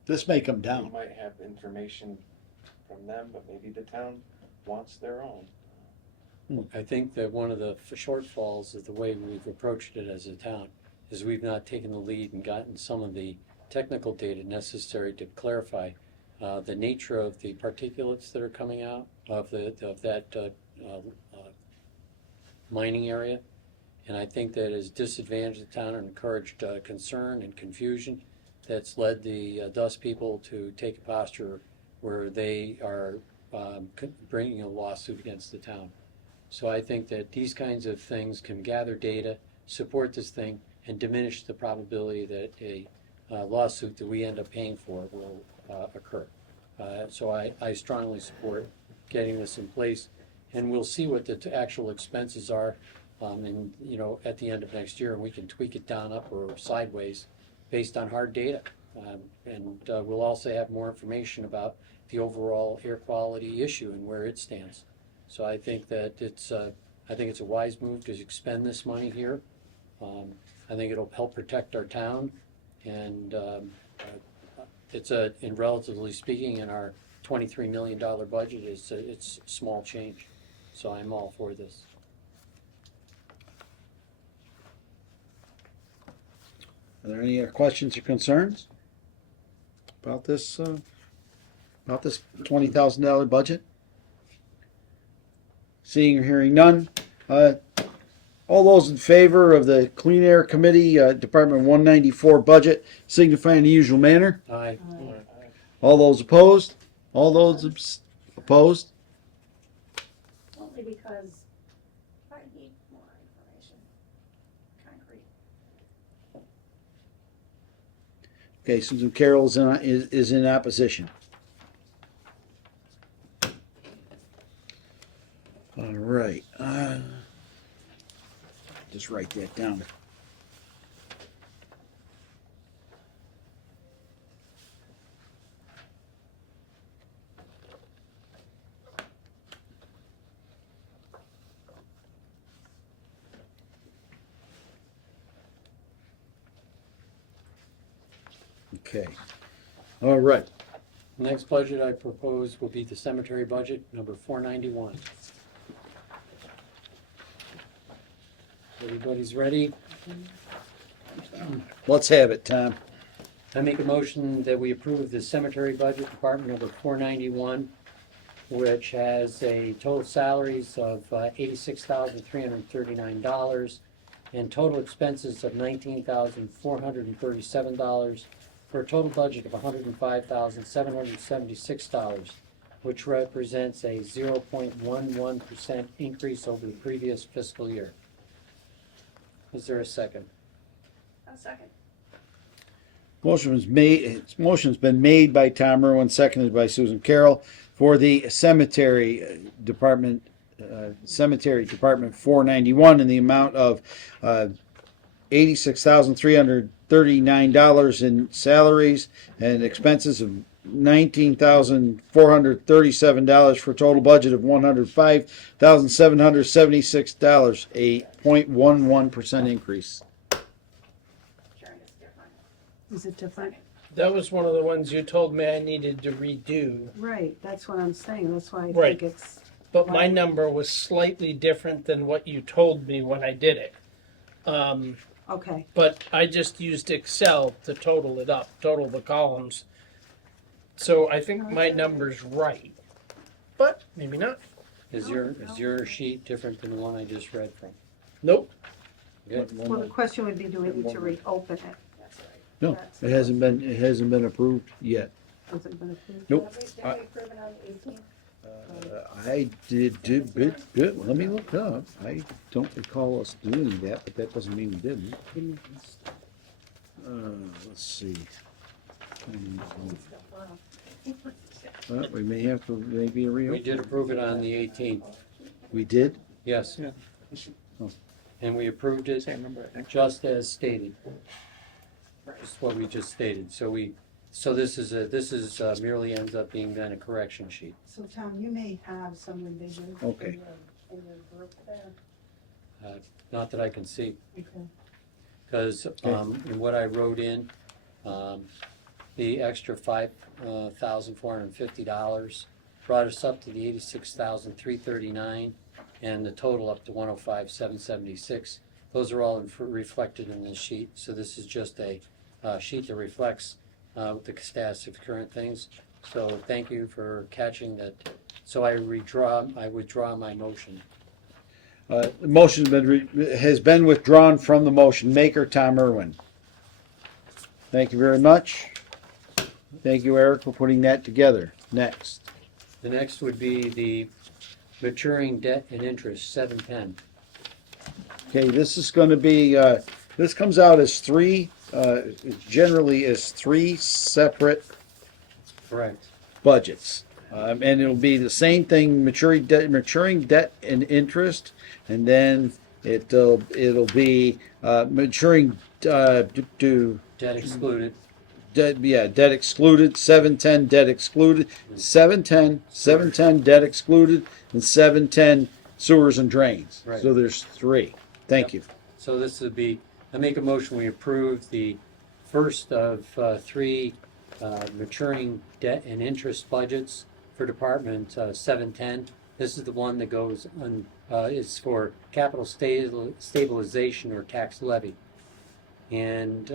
This may come we down. might have information from them, but maybe the town wants their own. I think that one of the shortfalls of the way we've approached it as a town is we've not taken the lead and gotten some of the technical data necessary to clarify the nature of the particulates that are coming out of that mining area. And I think that has disadvantaged the town and encouraged concern and confusion that's led the dust people to take a posture where they are bringing a lawsuit against the town. So I think that these kinds of things can gather data, support this thing, and diminish the probability that a lawsuit that we end up paying for will occur. So I strongly support getting this in place, and we'll see what the actual expenses are, and, you know, at the end of next year, and we can tweak it down, up, or sideways based on hard data. And we'll also have more information about the overall air quality issue and where it stands. So I think that it's a wise move to expend this money here. I think it'll help protect our town, and in relatively speaking, in our $23 million budget, it's small change. So I'm all for this. Are there any questions or concerns about this $20,000 budget? Seeing or hearing none, all those in favor of the Clean Air Committee Department 194 budget signify in the usual manner. Aye. All those opposed? All those opposed? Only because I need more information, concrete. Okay, Susan Carroll is in opposition. All right. Just write that down. Okay. All right. Next budget I propose will be the cemetery budget, number 491. Everybody's ready? Let's have it, Tom. I make a motion that we approve the cemetery budget, department number 491, which has a total salaries of $86,339 and total expenses of $19,437 for a total budget of $105,776, which represents a 0.11% increase over the previous fiscal year. Is there a second? A second. Motion's been made by Tom Irwin, seconded by Susan Carroll for the cemetery department 491 in the amount of $86,339 in salaries and expenses of $19,437 for a total budget of $105,776, a 0.11% increase. Sharon is different. Is it different? That was one of the ones you told me I needed to redo, Right, that's what I'm saying, that's why I Right. think it's, but my number was slightly different than what you told me when I did it. okay. But I just used Excel to total it up, total the columns. So I think my number's right, but maybe not. Is your sheet different than the one I just read from? Nope. Good. Well, the question would be, do we need to reopen it? That's right. No, it hasn't been approved yet. Has it been approved? Nope. Did we approve it on the 18th? I did good. Let me look up. I don't recall us doing that, but that doesn't mean we didn't. Let's see. We may have to maybe We reopen. did approve it on the 18th, We did? yes. Yeah. Oh. And we approved it just as stated. Just what we just stated. So this is merely ends up being then a correction sheet. So Tom, you may have some revisions Okay. in your group there. Not that I can see, Okay. because in what I wrote in, the extra $5,450 brought us up to the $86,339, and the total up to $105,776. Those are all reflected in this sheet. So this is just a sheet that reflects the status of current things. So thank you for catching that. So I withdraw my motion. The motion has been withdrawn from the motion maker, Tom Irwin. Thank you very much. Thank you, Eric, for putting that together. Next. The next would be the maturing debt and interest, 710. Okay, this is going to be, this comes out as generally as three separate Correct. budgets. And it'll be the same thing, maturing debt and interest, and then it'll be maturing to Debt excluded. debt excluded, 710 debt excluded, 710 debt excluded, and 710 sewers and drains. Right. So there's three. Thank you. So this would be, I make a motion, we approve the first of three maturing debt and interest budgets for Department 710. This is the one that goes on, is for capital stabilization or tax levy. And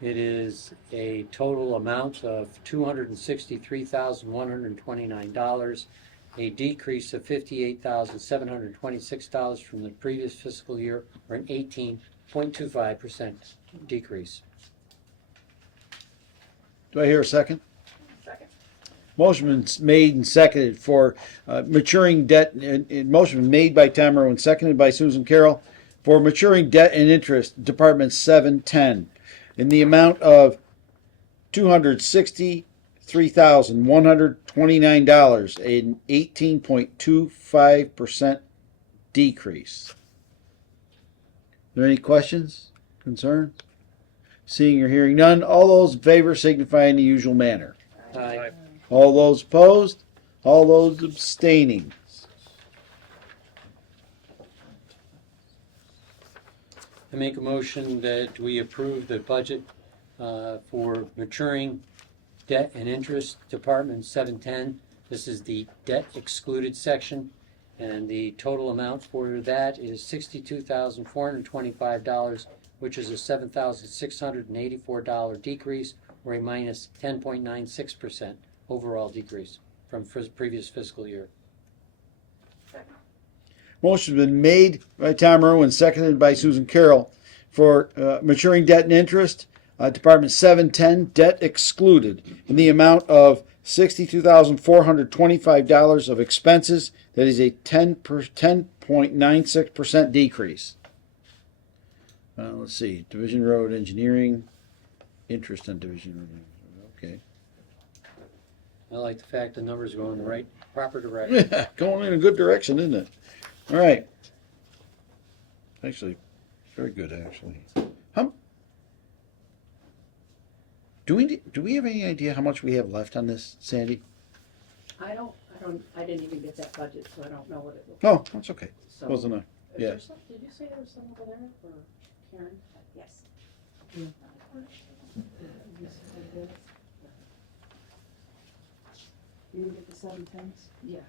it is a total amount of $263,129, a decrease of $58,726 from the previous fiscal year, or an 18.25% decrease. Do I hear a second? Second. Motion been made and seconded for maturing debt, and motion been made by Tom Irwin, seconded by Susan Carroll, for maturing debt and interest, Department 710, in the amount of $263,129, an 18.25% decrease. Are there any questions, concerns? Seeing or hearing none, all those in favor signify in the usual manner. Aye. All those opposed, all those abstaining. I make a motion that we approve the budget for maturing debt and interest, Department 710. This is the debt excluded section, and the total amount for that is $62,425, which is a $7,684 decrease, or a minus 10.96% overall decrease from previous fiscal year. Motion's been made by Tom Irwin, seconded by Susan Carroll, for maturing debt and interest, Department 710, debt excluded, in the amount of $62,425 of expenses. That is a 10.96% decrease. Let's see, Division Road Engineering, interest on Division Road. Okay. I like the fact the numbers go in the right, proper direction. Yeah, going in a good direction, isn't it? All right. Actually, very good, actually. Do we have any idea how much we have left on this, Sandy? I didn't even get that budget, so I don't know what it looks Oh, that's okay. so. Wasn't I? Is Yeah. there some, did you say there was some over there for Karen? Yes. You didn't get the 710s? Yeah.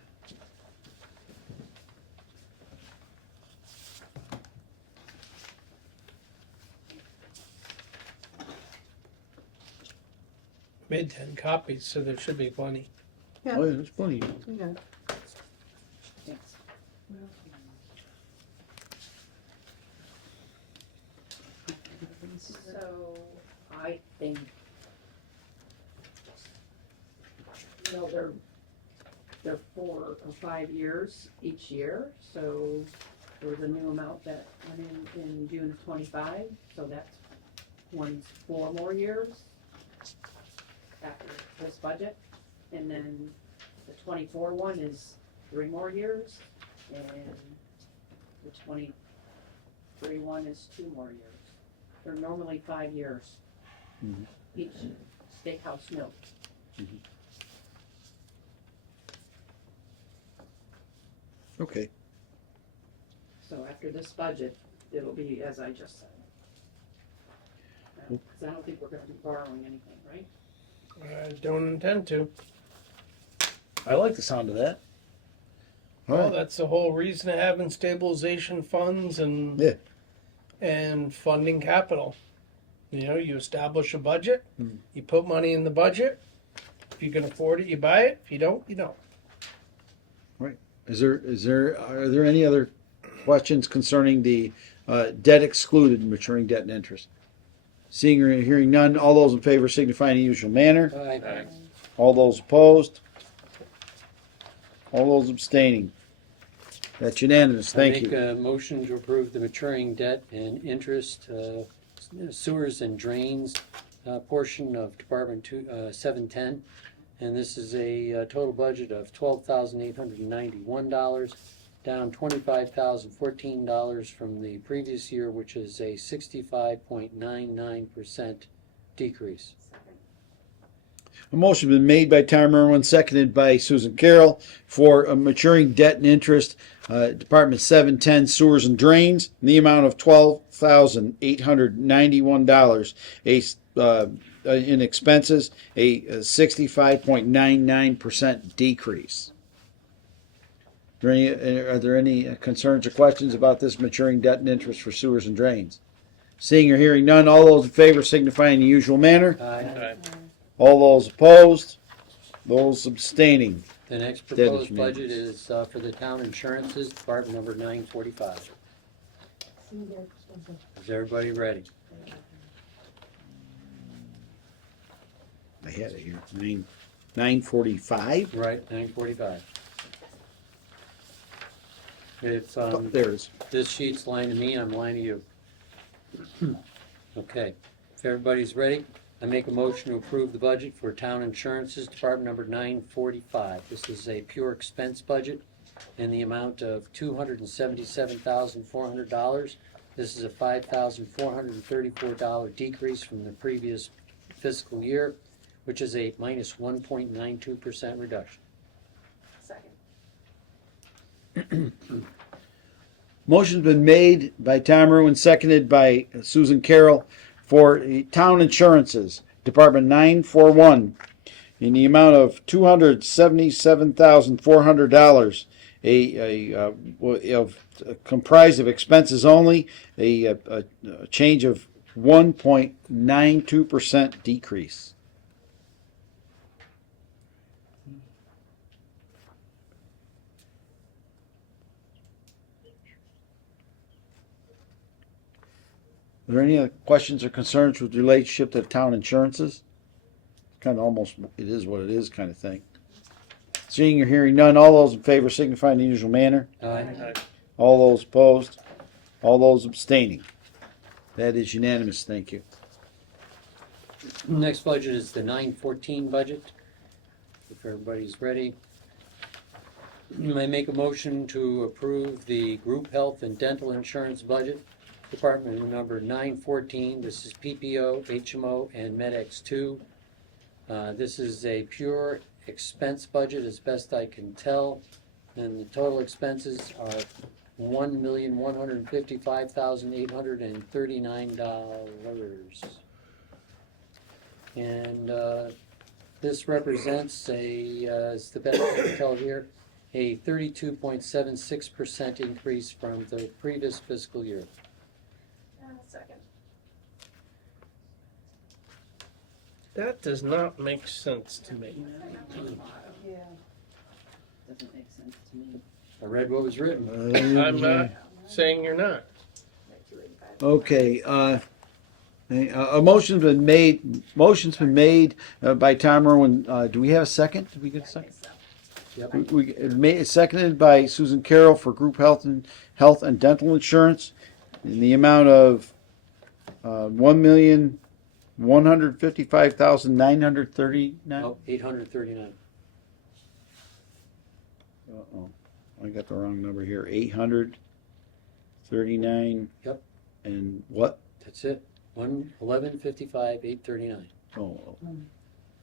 Made 10 copies, so there should be plenty. Oh, yeah, there's plenty. Yeah. Thanks. So, I think, they're 4 or 5 years each year, so there was a new amount that went in June of 25, so that's 4 more years after this budget, and then the 24 one is 3 more years, and the 23 one is 2 more years. They're normally 5 years, Mhm. each steakhouse note. Okay. So after this budget, it'll be as I just said. Because I don't think we're gonna be borrowing anything, right? I don't intend to. I like the sound of that. All Well, right. that's the whole reason of having stabilization funds and Yeah. and funding capital. You establish a budget, Hmm. you put money in the budget. If you can afford it, you buy it. If you don't, you don't. Are there any other questions concerning the debt excluded, maturing debt and interest? Seeing or hearing none, all those in favor signify in the usual manner. Aye. All those opposed? All those abstaining? That's unanimous. Thank I make you. a motion to approve the maturing debt and interest, sewers and drains portion of Department 710 And this is a total budget of $12,891, down $25,014 from the previous year, which is a 65.99% decrease. A motion been made by Tom Irwin, seconded by Susan Carroll for maturing debt and interest, Department 710 Sewers and Drains, in the amount of $12,891 in expenses, a 65.99% decrease. Are there any concerns or questions about this maturing debt and interest for sewers and drains? Seeing or hearing none, all those in favor signify in the usual manner. Aye. All those opposed, those abstaining. The next That is proposed unanimous. budget is for the town insurances, Department number 945. Is everybody ready? I had it here. 945. Right, 945. If There it is. this sheet's lying to me, I'm lying to you. Okay, if everybody's ready, I make a motion to approve the budget for town insurances, Department number 945. This is a pure expense budget in the amount of $277,400. This is a $5,434 decrease from the previous fiscal year, which is a minus 1.92% reduction. Second. Motion's been made by Tom Irwin, seconded by Susan Carroll for town insurances, Department 941, in the amount of $277,400, comprised of expenses only, a change of 1.92% decrease. Are there any other questions or concerns with relationship to town insurances? Kind of almost, it is what it is kind of thing. Seeing or hearing none, all those in favor signify in the usual manner. Aye. All those opposed, all those abstaining. That is unanimous, thank you. Next budget is the 914 budget. If everybody's ready. I make a motion to approve the group health and dental insurance budget, Department number 914. This is PPO, HMO, and MedX 2. This is a pure expense budget as best I can tell, and the total expenses are $1,155,839. And this represents as the best I can tell here, a 32.76% increase from the previous fiscal year. Second. That does not make sense to me. Yeah. Doesn't make sense to me. I read what was written. I'm not saying you're not. Okay, a motion's been made. Motion's been made by Tom Irwin. Do we have a second? Did we get a second? Yep. Seconded by Susan Carroll for group health and dental insurance in the amount of $1,155,939. Oh, 839. Uh-oh, I got the wrong number here. 839. Yep. And what? That's it. 1155, 839. Oh,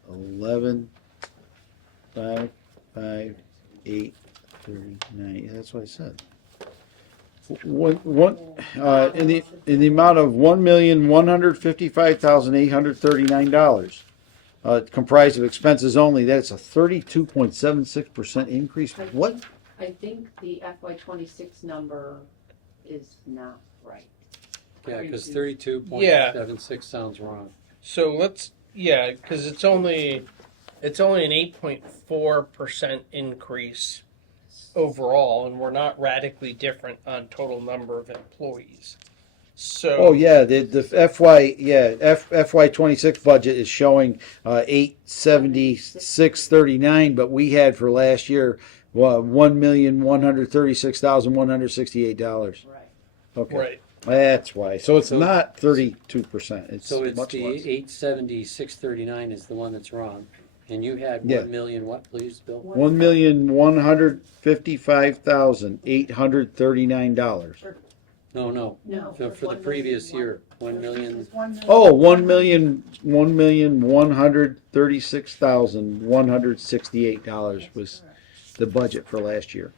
11, 5, 5, 8, 39. That's what I said. In the amount of $1,155,839, comprised of expenses only. That's a 32.76% increase. What? I think the FY26 number is not right. Yeah, because 32.76 sounds wrong. So because it's only an 8.4% increase overall, and we're not radically different on total number of employees. So Oh yeah, the FY26 budget is showing 876.39, but we had for last year $1,136,168. Right. Okay, right. that's why. So it's So- not 32%. It's So it's much the less. 876.39 is the one that's wrong. And you had Yeah. 1,000,000 what, please, Bill? $1,155,839. No, No, for the previous year, 1,000,000. It's 1 million. Oh, 1,136,168 was the budget for last year.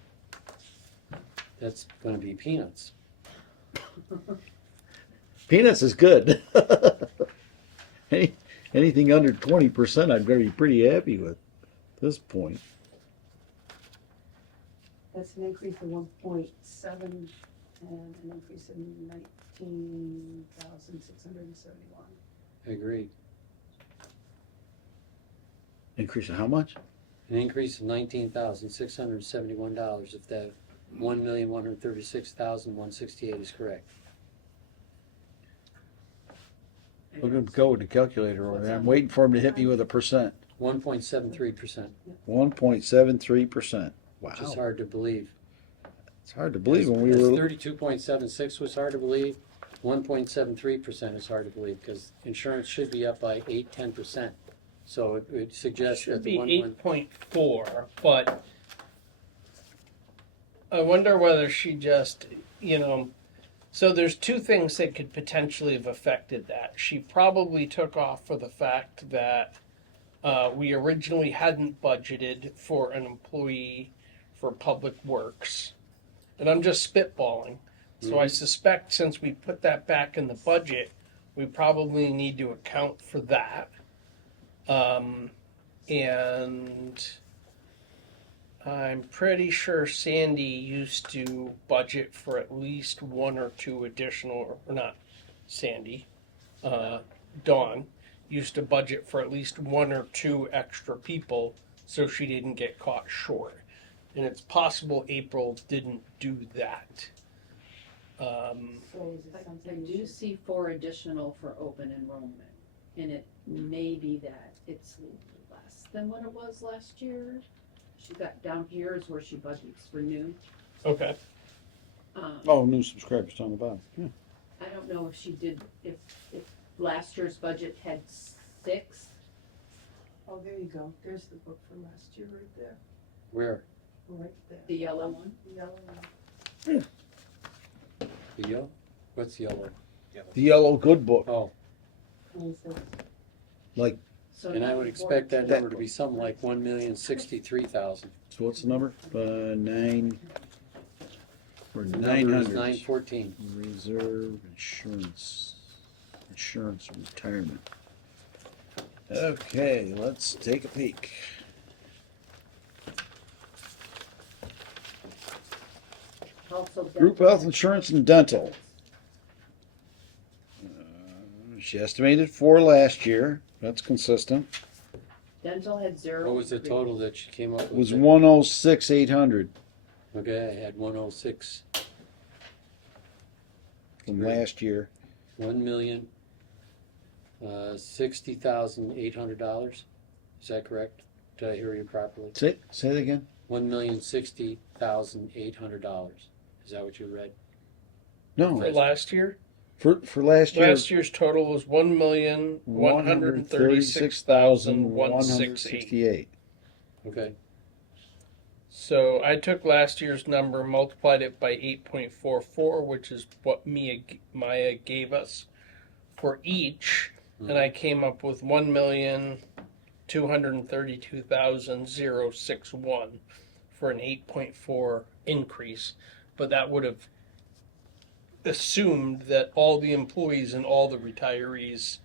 That's gonna be peanuts. Peanuts is good. Anything under 20%, I'm going to be pretty happy with at this point. That's an increase of 1.7 and an increase in 19,671. Agreed. Increase of how much? An increase of $19,671 if that 1,136,168 is correct. We're going to go with the calculator over there. I'm waiting for him to hit me with a percent. 1.73%, 1.73%. Wow. which is hard to believe. It's hard to believe when we As were. 32.76 was hard to believe. 1.73% is hard to believe because insurance should be up by 8-10%. So it would suggest that Should the be one. 8.4, but I wonder whether she just, so there's two things that could potentially have affected that. She probably took off for the fact that we originally hadn't budgeted for an employee for public works. And I'm just spitballing. So I suspect since we put that back in the budget, we probably need to account for that. And I'm pretty sure Sandy used to budget for at least one or two additional, or not Sandy, Dawn used to budget for at least one or two extra people so she didn't get caught short. And it's possible April didn't do that. So is it I something do see 4 additional for open enrollment, and it may be that it's less than what it was last year. She got down here is where she budgets for new. Okay. Oh, new subscribers on the bottom. Yeah. I don't know if she did, if last year's budget had 6. Oh, there you go. There's the book for last year right there. Where? Right there. The yellow one. The yellow one. The yellow? What's yellow? The yellow good book. Oh, And it says Like, So and I would expect that 14. number to be something like 1,063,000. so what's the number? 9. For The number is 900. 914. Reserve insurance. Insurance and retirement. Okay, let's take a peek. Also Group health insurance and dental. She estimated 4 last year. That's consistent. Dental had 0. What was the total that she came up It with? was 106,800 Okay, I had 106. from last year. 1,060,800. Is that correct? Did I hear you properly? Say that again. $1,060,800. Is that what you read? No, For last year? for last year. Last year's total was 1,136,168. Okay. So I took last year's number, multiplied it by 8.44, which is what Maya gave us for each, and I came up with 1,232,061 for an 8.4 increase. But that would have assumed that all the employees and all the retirees,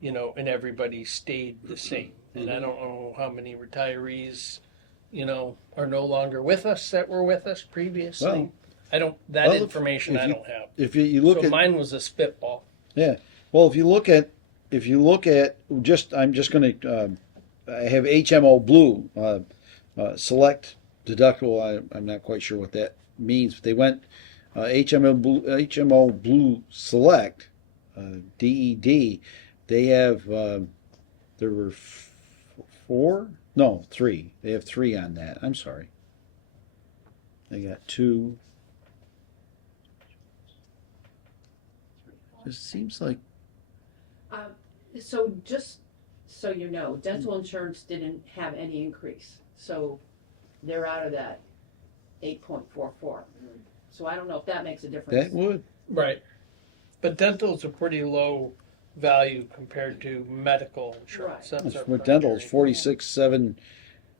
and everybody stayed the same. And I don't know how many retirees, are no longer with us that were with us previously. Well, I don't, that well, information if I you- don't have. If you look So at mine was a spitball. yeah, well, if you look at just I'm just going to I have HMO Blue select deductible. I'm not quite sure what that means. But they went HMO Blue Select DED. They have there were 3. They have 3 on that. I'm sorry. They got 2. It seems like So just so you know, dental insurance didn't have any increase, so they're out of that 8.44. So I don't know if that makes a difference. That would. Right. But dental's a pretty low value compared to medical insurance. Right. That's our With dental, it's primary. 46,7.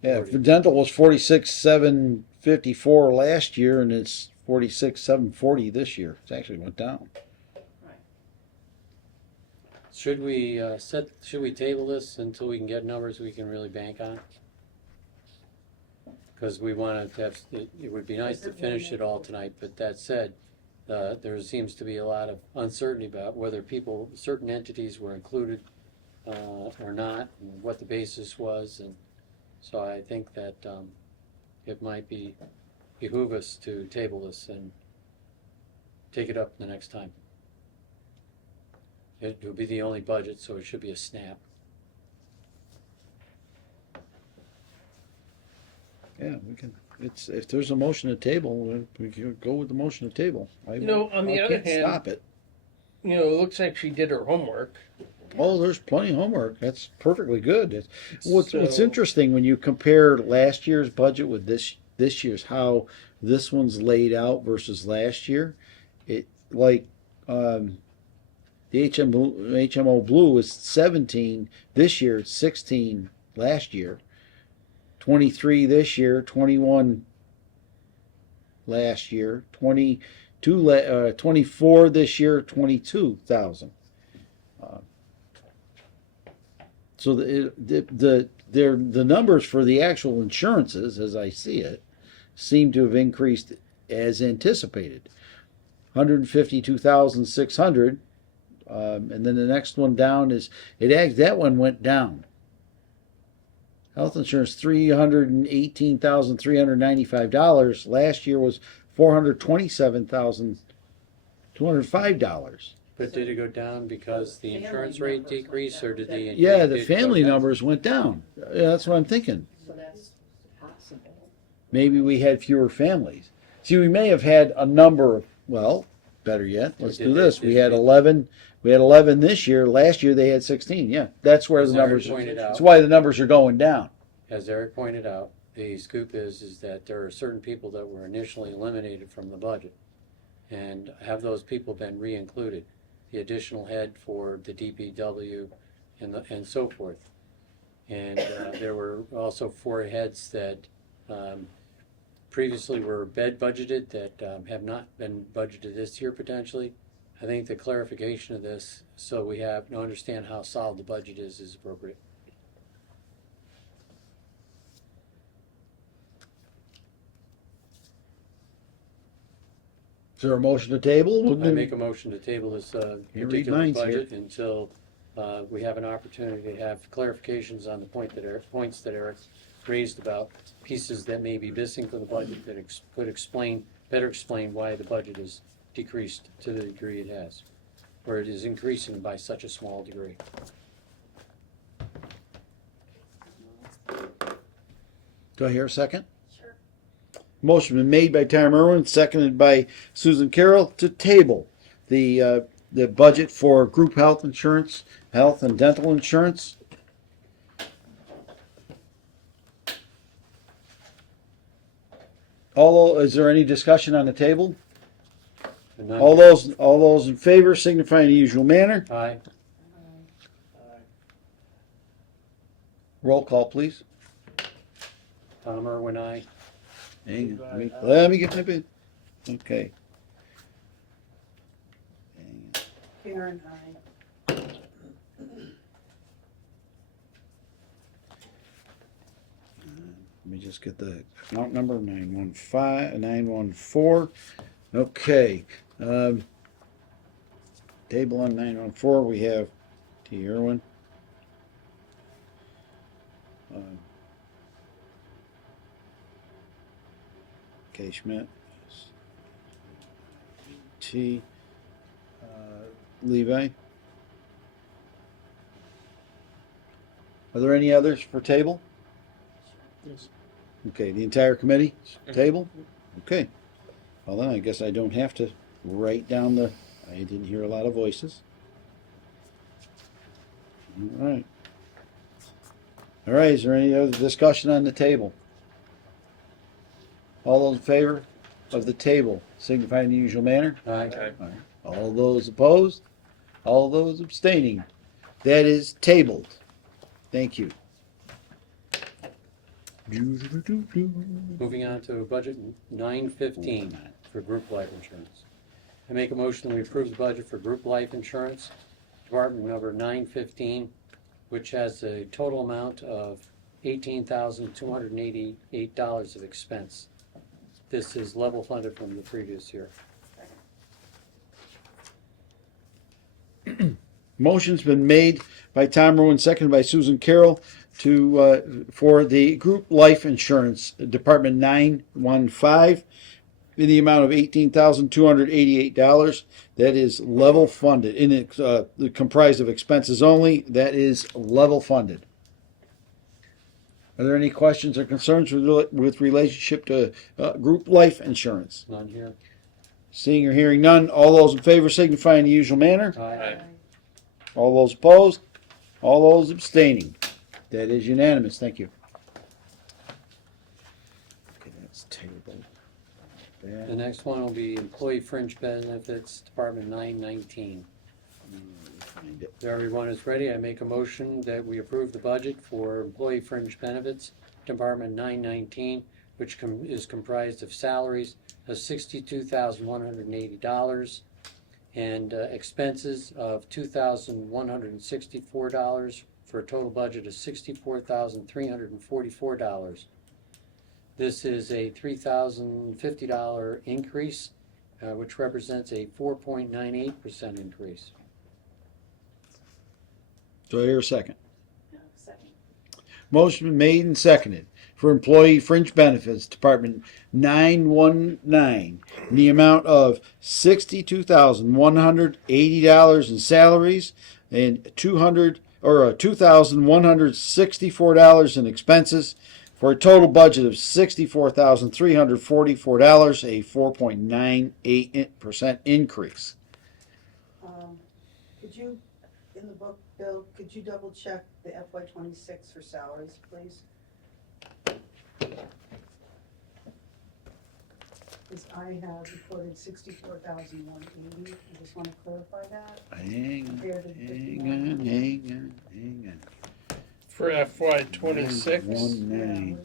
Yeah, for dental was 46,754 last year, and it's 46,740 this year. It's actually went down. Should we should we table this until we can get numbers we can really bank on? Because we want to have, it would be nice to finish it all tonight, but that said, there seems to be a lot of uncertainty about whether certain entities were included or not, and what the basis was, and so I think that it might behoove us to table this and take it up the next time. It will be the only budget, so it should be a snap. Yeah, we can. It's if there's a motion to table, we can go with the motion to table. You know, on the other can't hand, stop it. You know, it looks like she did her homework. Oh, there's plenty of homework. That's perfectly good. What's So- interesting when you compare last year's budget with this year's, how this one's laid out versus last year, it like the HMO Blue is 17 this year. It's 16 last year. 23 this year. 21 last year. 24 this year. 22,000. So the numbers for the actual insurances, as I see it, seem to have increased as anticipated. 152,600, and then the next one down is that one went down. Health insurance $318,395. Last year was $427,205. But did it go down because the insurance rate decreased, or did the? Yeah, the did it go family down? numbers went down. Yeah, that's what I'm thinking. So that's possible. Maybe we had fewer families. See, we may have had a number of, well, better yet, let's do this. We had 11. We had 11 this year. Last year they had 16. Yeah, that's where As the Eric numbers. pointed out. That's why the numbers are going down. As Eric pointed out, the scoop is that there are certain people that were initially eliminated from the budget. And have those people been re-included? The additional head for the DPW and so forth. And there were also 4 heads that previously were bed budgeted that have not been budgeted this year potentially. I think the clarification of this, so we have to understand how solid the budget is appropriate. Is there a motion to table? I make a motion to table this You read particular minds budget until we have an opportunity to have clarifications on the points that Eric raised about pieces that may be missing from the budget that could better explain why the budget is decreased to the degree it has, or it is increasing by such a small degree. Do I hear a second? Sure. Motion been made by Tom Irwin, seconded by Susan Carroll to table the budget for group health insurance, health and dental insurance. Is there any discussion on the table? And none- All those in favor signify in the usual manner. Aye. Roll call, please. Tom Irwin, aye. Hang on, let me get my pen. Okay. Hang on. Karen, Let me just get the account number 914. Okay. Table on 914, we have T. Irwin. K. Schmidt. T. Levi. Are there any others for table? Yes. Okay, the entire committee table? Okay. Well, then I guess I don't have to write down I didn't hear a lot of voices. All right. All right, is there any other discussion on the table? All those in favor of the table signify in the usual manner. Aye. All those opposed? All those abstaining? That is tabled. Thank you. Moving on to budget 915 for group life insurance. I make a motion that we approve the budget for group life insurance, department number 915, which has a total amount of $18,288 of expense. This is level funded from the previous year. Motion's been made by Tom Rowan, seconded by Susan Carroll to, for the group life insurance, Department 915, in the amount of $18,288. That is level funded, in it, comprised of expenses only. That is level funded. Are there any questions or concerns with relationship to group life insurance? None here. Seeing or hearing none, all those in favor signify in the usual manner. Aye. All those opposed? All those abstaining? That is unanimous. Thank you. Okay, that's tabled. The next one will be employee fringe benefits, Department 919. Find it. If everyone is ready, I make a motion that we approve the budget for employee fringe benefits, Department 919, which is comprised of salaries of $62,180 and expenses of $2,164 for a total budget of $64,344. This is a $3,050 increase, which represents a 4.98% increase. Do I hear a second? Second. Motion been made and seconded for employee fringe benefits, Department 919, in the amount of $62,180 in salaries and $2,164 in expenses, for a total budget of $64,344, a 4.98% increase. Could you, in the book, Bill, could you double check the FY26 for salaries, please? Because I have reported 64,180. I just want to clarify that. Hang Compared to on, 59. hang on. For FY '26, 919.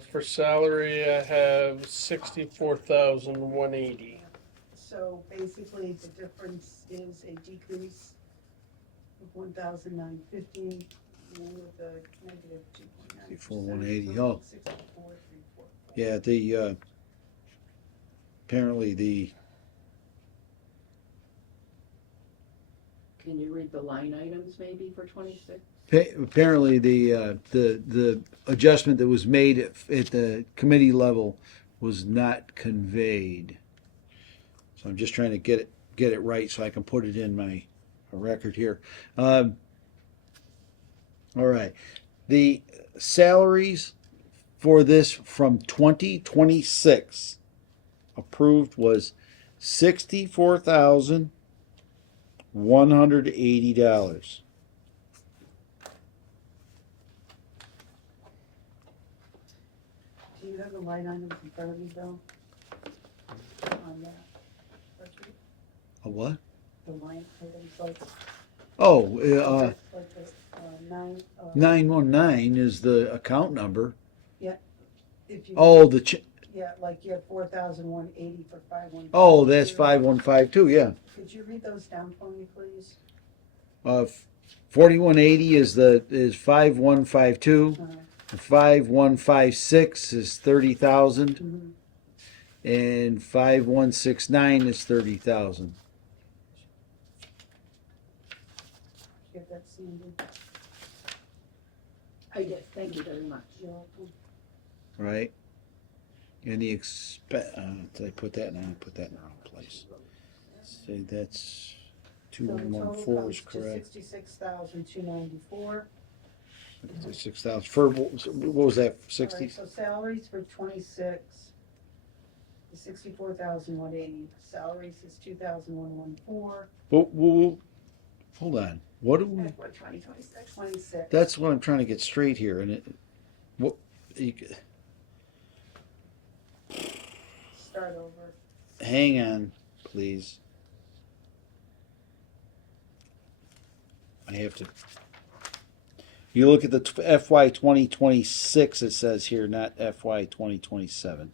for salary, I have 64,180. So basically, the difference is a decrease of 1,950 with a negative 2.9%. 64,180. Oh. 64,344. Yeah, the apparently the Can you read the line items maybe for 26? apparently the adjustment that was made at the committee level was not conveyed. So I'm just trying to get it right so I can put it in my record here. All right, the salaries for this from 2026 approved was $64,180. Do you have the line items in front of you, Bill? On that spreadsheet? A what? The line items, like, Oh, like the, 919 is the account number. if you. Oh, Yeah, like you have 4,180 for 515. oh, that's 5152. Yeah. Could you read those down for me, please? 4180 is 5152. 5156 is 30,000, Mhm. and 5169 is 30,000. Get that, Sandy? I did, thank you very much. You're welcome. Right? And the did I put that in? I put that in the wrong place. Say that's So the total 2114 is comes to correct. 66,294. 6,000 for what was that? 60. All right, so salaries for 26 is 64,180. Salaries is 2,114. Well, hold on. What do we, What, 2026? 26. that's what I'm trying to get straight here, and what, you, Start over. hang on, please. I have to. You look at the FY 2026, it says here, not FY 2027.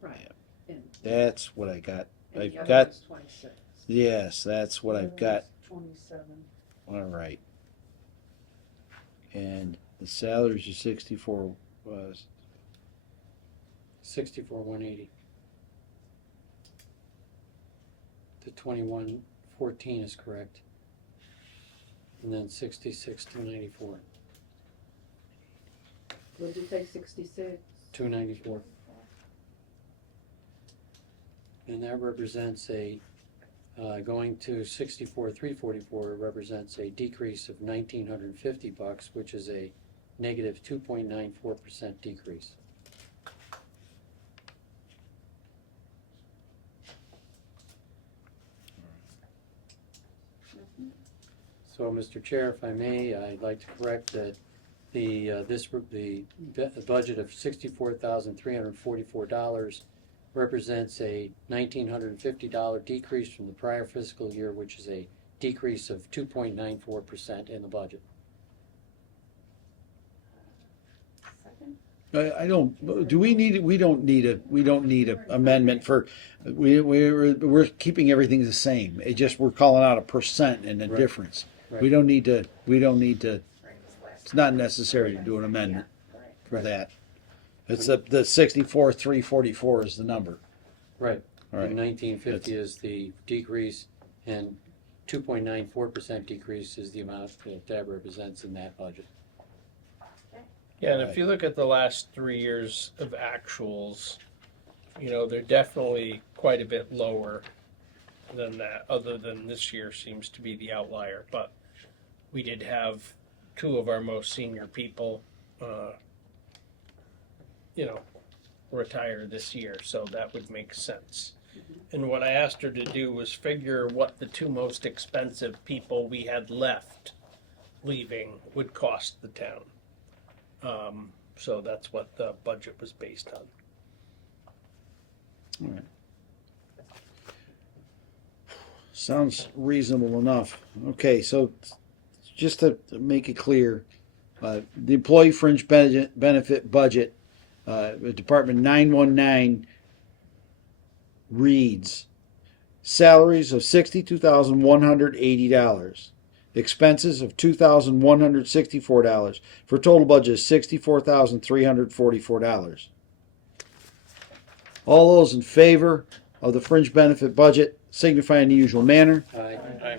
Right. And, That's what I got. and the I've other got, one's 26. yes, that's what I've got. 27. All right. And the salaries are 64 was 64,180. The 21,14 is correct. And then 66,294. What did you say, 66? 294. And that represents a, going to 64,344 represents a decrease of $1,950, which is a negative 2.94% decrease. So, Mr. Chair, if I may, I'd like to correct that the budget of $64,344 represents a $1,950 decrease from the prior fiscal year, which is a decrease of 2.94% in the budget. I don't. Do we need? We don't need a. We don't need a amendment for. We're keeping everything the same. It just we're calling out a percent and a Right. difference. Right. We don't need to. We don't need to. Right, this last It's not necessary to do an amendment Yeah, right. for that. It's the 64,344 is the number. Right. All right. And 1950 is the decrease, and 2.94% decrease is the amount that represents in that budget. Yeah, and if you look at the last 3 years of actuals, you know, they're definitely quite a bit lower than that, other than this year seems to be the outlier. But we did have two of our most senior people, you know, retire this year, so that would make sense. And what I asked her to do was figure what the two most expensive people we had left leaving would cost the town. So that's what the budget was based on. All right. Sounds reasonable enough. Okay, so just to make it clear, the employee fringe benefit budget, Department 919 reads salaries of $62,180, expenses of $2,164 for a total budget of $64,344. All those in favor of the fringe benefit budget signify in the usual manner. Aye. Aye.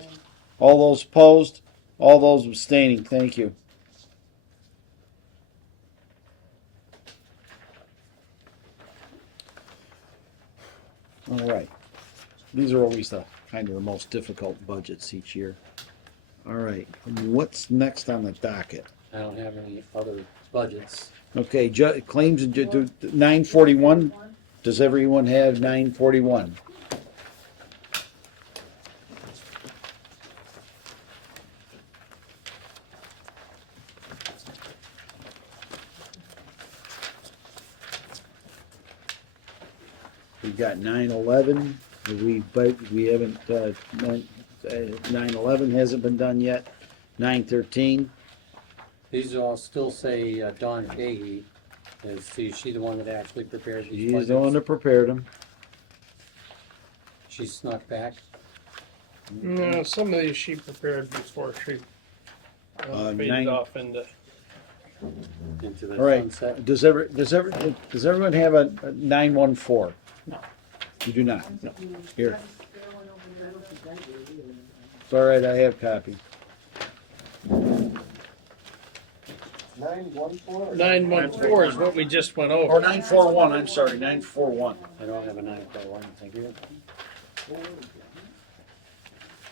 All those opposed, all those abstaining. Thank you. All right. These are always the kind of the most difficult budgets each year. All right. What's next on the docket? I don't have any other budgets. Okay, claims and 941. Does everyone have 941? We've got 911. We haven't 911 hasn't been done yet. 913. These all still say Dawn Fahey. Is she the one that actually prepared these He's budgets? the one that prepared them. She snuck back. No, some of these she prepared before she faded nine- off into. Into the All right. sunset. Does everyone have a 914? No. You do not. No. Here. It's all right. I have copy. 914? 914 is what we just went Or over. 941. I'm sorry. 941. I don't have a 941. Thank you.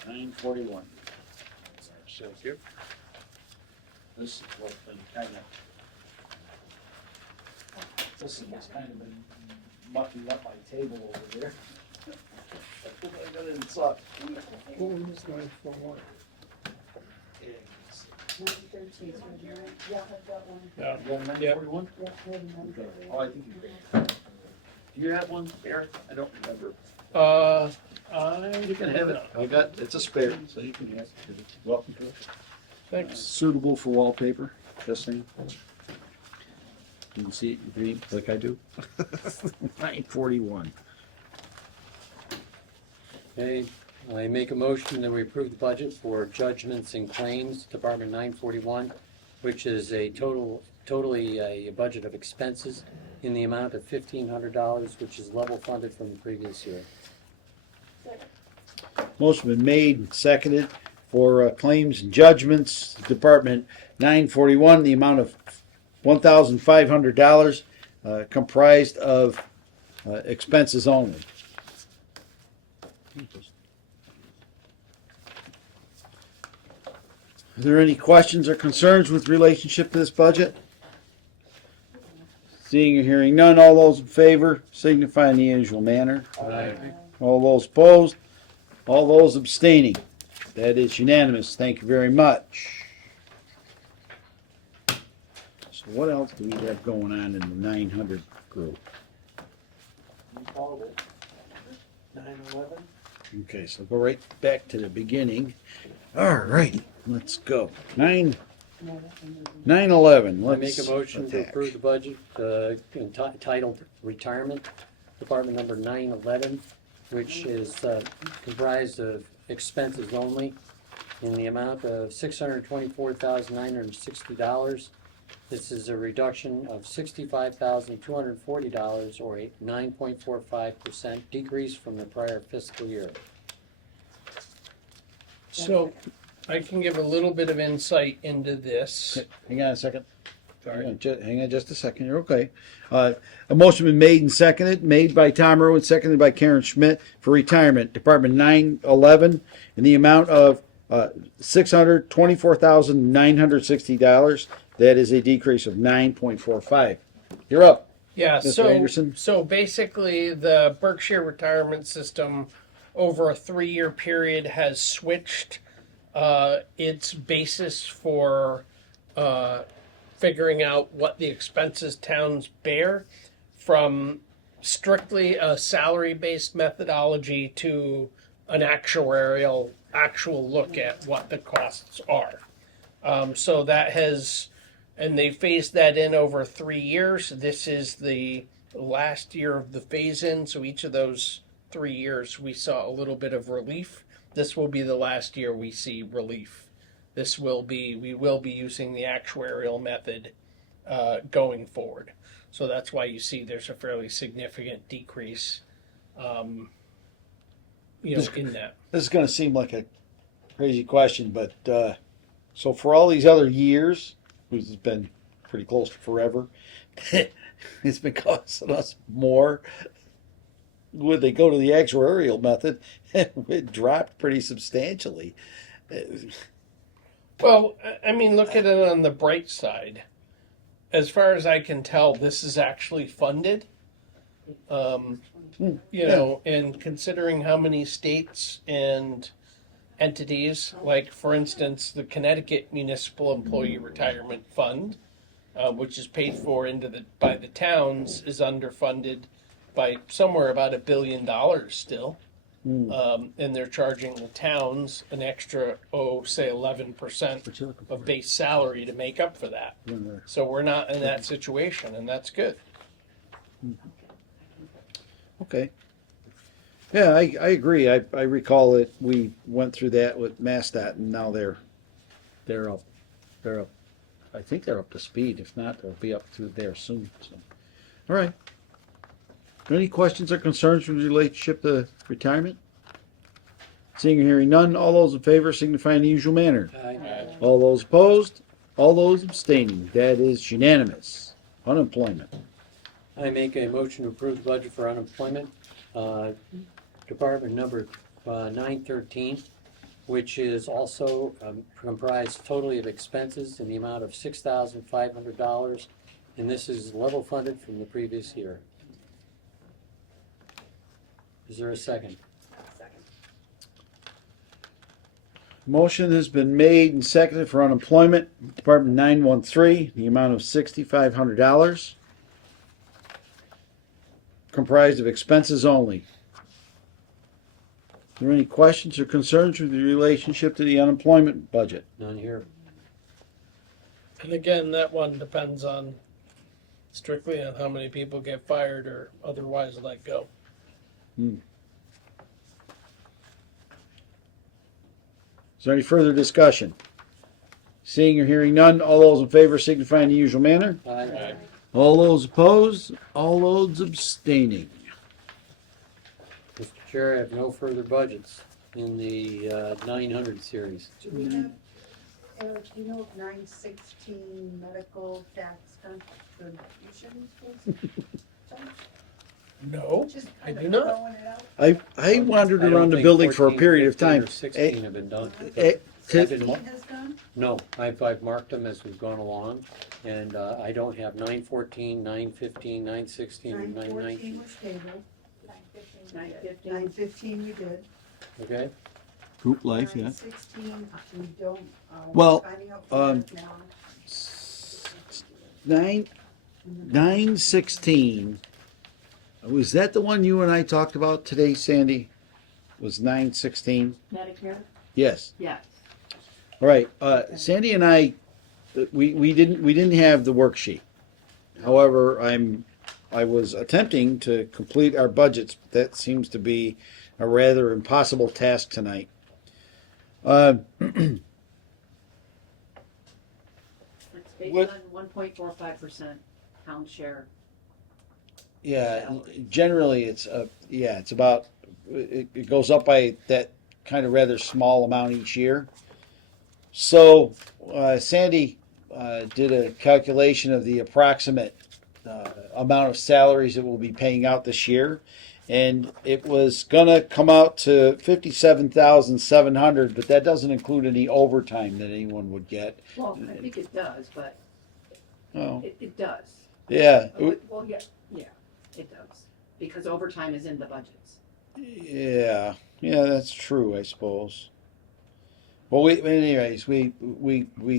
941. Thank you. This is what's been kind of. This is what's kind of been mucking up my table over there. Yeah, I've got one. Yeah. You got a Yeah. 941? Yeah, I have another. Oh, I think you do. Do you have one, Eric? I don't remember. You can have it. I got, it's a spare, so you can have it. Welcome to it. Thanks. Suitable for wallpaper, just saying. You can see it in green, like I do. 941. Okay, I make a motion that we approve the budget for judgments and claims, Department 941, which is totally a budget of expenses in the amount of $1,500, which is level funded from the previous year. Motion been made and seconded for claims and judgments, Department 941, the amount of $1,500, comprised of expenses only. Are there any questions or concerns with relationship to this budget? Seeing or hearing none, all those in favor signify in the usual manner. All those opposed, all those abstaining. That is unanimous. Thank you very much. So what else do we have going on in the 900 group? 9/11? Okay, so go right back to the beginning. All right, let's go. 9/11. I make a motion to approve the budget entitled Retirement, Department number 911, which is comprised of expenses only in the amount of $624,960. This is a reduction of $65,240, or a 9.45% decrease from the prior fiscal year. So I can give a little bit of insight into this. Hang on a second. Sorry. Hang on just a second. You're okay. A motion been made and seconded, made by Tom Rowe and seconded by Karen Schmidt for retirement, Department 911, in the amount of $624,960. That is a decrease of 9.45. You're up. Yeah, Mr. Anderson? so basically the Berkshire retirement system over a 3-year period has switched its basis for figuring out what the expenses towns bear from strictly a salary-based methodology to an actual look at what the costs are. So that has, and they phased that in over 3 years. This is the last year of the phase-in, so each of those 3 years we saw a little bit of relief. This will be the last year we see relief. We will be using the actuarial method going forward. So that's why you see there's a fairly significant decrease, in that. This is going to seem like a crazy question, but so for all these other years, which has been pretty close to forever, it's been costing us more. Would they go to the actuarial method, it dropped pretty substantially. Well, I mean, look at it on the bright side. As far as I can tell, this is actually funded. And considering how many states and entities, like for instance, the Connecticut Municipal Employee Retirement Fund, which is paid for by the towns, is underfunded by somewhere about $1 billion still. And they're charging the towns an extra, say 11% of base salary to make up for that. So we're not in that situation, and that's good. Okay. Yeah, I agree. I recall that we went through that with MassDOT, and now they're up. I think they're up to speed. If not, they'll be up to there soon. So, all right. Any questions or concerns with relationship to retirement? Seeing or hearing none, all those in favor signify in the usual manner. All those opposed, all those abstaining. That is unanimous. Unemployment. I make a motion to approve the budget for unemployment, Department number 913, which is also comprised totally of expenses in the amount of $6,500, and this is level funded from the previous year. Is there a second? Motion has been made and seconded for unemployment, Department 913, the amount of $6,500. Comprised of expenses only. Are there any questions or concerns with the relationship to the unemployment budget? None here. And again, that one depends on strictly on how many people get fired or otherwise let go. Is there any further discussion? Seeing or hearing none, all those in favor signify in the usual manner. Aye. All those opposed, all those abstaining. Mr. Chair, I have no further budgets in the 900 series. Do we have, Eric, do you know if 916 medical tax contributions was? No, Just I kind do of not. throwing it out. I wandered I don't around the think building for a 14, period of 15, time. or 16 have been done. Eh, I've been 16 has gone? No, I've marked them as we've gone along, and I don't have 914, 915, 916, and 914 919. was tabled, 9:50. 915 you did. Okay? Group life, yeah. 916, we don't, Well, finding out for that now. 916. Was that the one you and I talked about today, Sandy? Was 916? Medicare? Yes. Yes. All right. Sandy and I, we didn't have the worksheet. However, I was attempting to complete our budgets. But that seems to be a rather impossible task tonight. It's based What- on 1.45% town share. Yeah, Salary. generally it's it's about it goes up by that kind of rather small amount each year. So Sandy did a calculation of the approximate amount of salaries that we'll be paying out this year, and it was gonna come out to 57,700, but that doesn't include any overtime that anyone would get. Well, I think it does, but Oh, it does. yeah, Well, yeah, it does. Because overtime is in the budgets. yeah, that's true, I suppose. Well, we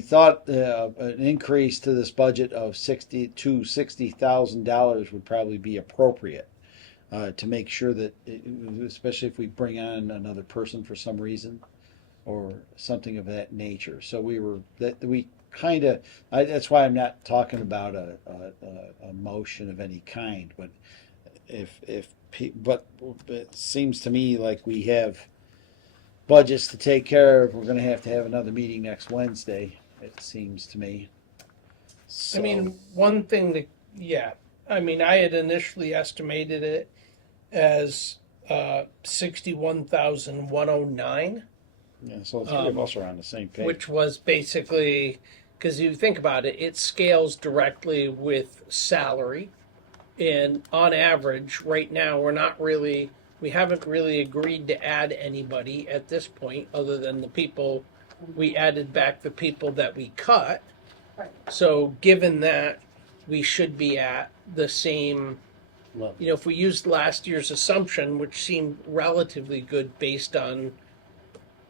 thought an increase to this budget of $60,000 would probably be appropriate to make sure that, especially if we bring on another person for some reason or something of that nature. So that's why I'm not talking about a motion of any kind, but but it seems to me like we have budgets to take care of. We're going to have another meeting next Wednesday, it seems to me. So, I mean, one thing that, I had initially estimated it as 61,109, yeah, so the three of us are on the same page. which was basically, because you think about it, it scales directly with salary. And on average, right now, we haven't really agreed to add anybody at this point other than the people, we added back the people that we cut. Right. So given that, we should be at the same, Well, if we used last year's assumption, which seemed relatively good based on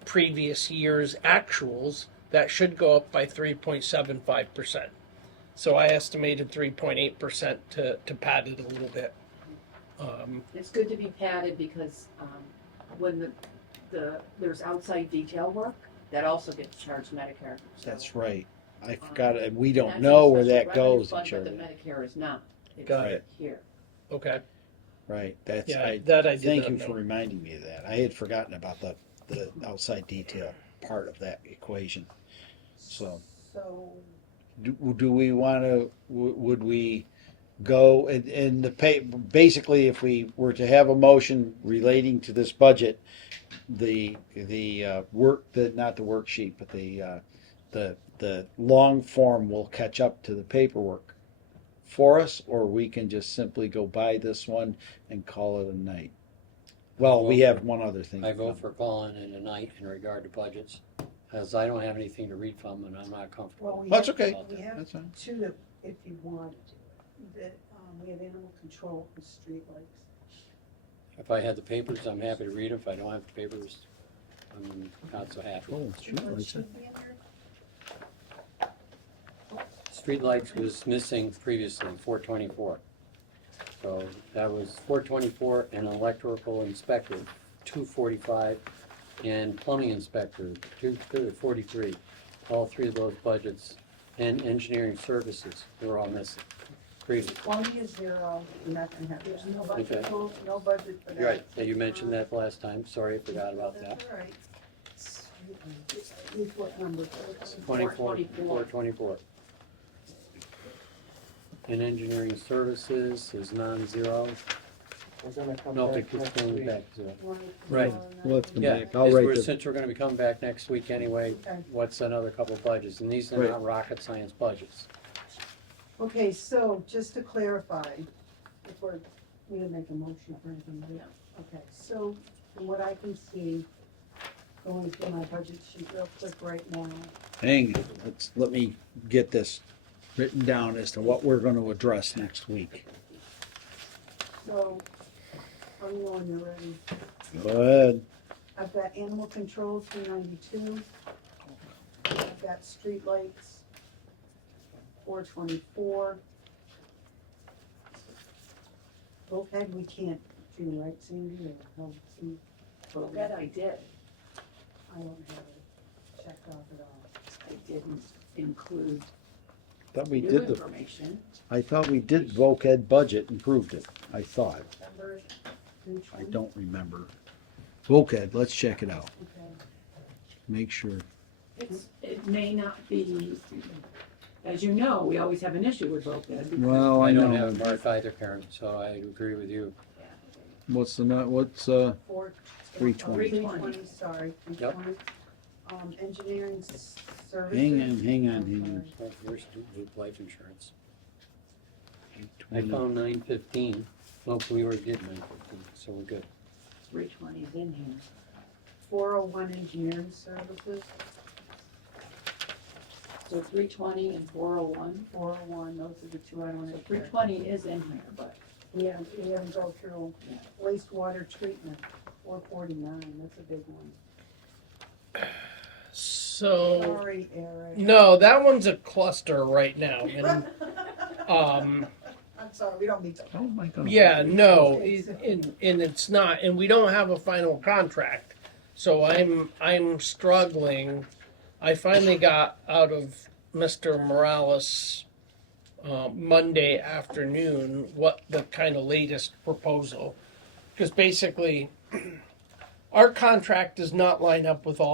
previous year's actuals, that should go up by 3.75%. So I estimated 3.8% to pad it a little bit. It's good to be padded because when there's outside detail work, that also gets charged Medicare. So, That's right. I forgot it. We and don't that's know in where the that special revenue goes. fund, Sure. But the Medicare is not. It's Got it. here. Okay. Right. That's Yeah, I that I did thank not you know. for reminding me of that. I had forgotten about the outside detail part of that equation. So So, do we want to? Would we go and the pay? Basically, if we were to have a motion relating to this budget, the not the worksheet, but the long form will catch up to the paperwork for us, or we can just simply go by this one and call it a night. Well, we have one other thing. I vote for calling it a night in regard to budgets, as I don't have anything to read from and I'm not comfortable. well, we That's have, okay. we have That's fine. two that, if you want to do it, that, we have animal control and streetlights. If I had the papers, I'm happy to read them. If I don't have the papers, I'm not so happy. Oh, shoot, What like that. should be in there? Streetlights was missing previously, 424. So that was 424 and electrical inspector, 245, and plumbing inspector, 243. All three of those budgets, and engineering services were all missing previously. 20 is zero, you're not gonna have, there's no budget, Okay. no budget for that. You're right, yeah, you mentioned that last time, sorry, I forgot about that. That's all right. Use what number? 24, 424. And engineering services is non-zero. We're gonna come No, back it's next going week. back zero. One, Right. Well, let's come Yeah, back. I'll write this. since we're gonna be coming back next week anyway, Okay. what's another couple budgets? And these are Right. not rocket science budgets. Okay, so just to clarify, before we didn't make a motion for anything, right? Okay, so from what I can see, going through my budget sheet real quick right now, Hang, let me get this written down as to what we're gonna address next week. so, I'm when you're ready. Go ahead. I've got animal control, 392. I've got streetlights, 424. OPEB we can't do, right, Sandy, or how, Well, that I did. I don't have it checked off at all. I didn't include Thought we new did the, information. I thought we did voc ed budget and proved it. I thought. Number I 220? don't remember. Voc ed, let's check it out. Okay. Make sure. It may not be, as you know, we always have an issue with voc ed. because- Well, I I don't know. have it marked either, Karen, so I agree with you. What's the, what's, 320. 320, sorry, 320. Engineering services. hang on. Oh, here's group life insurance. I found 915. Nope, we already did 915, so we're good. 320 is in here. 401 engineering services, So 320 and 401. 401, those are the two I want So to. 320 is in here, but We haven't go through wastewater treatment, 449, that's a big one. So, Sorry, Eric. no, that one's a cluster right now. And, I'm sorry, we don't need to. Oh, my God. yeah, no, and it's not, and we don't have a final contract. So I'm struggling. I finally got out of Mr. Morales Monday afternoon what the kind of latest proposal, because basically our contract does not line up with all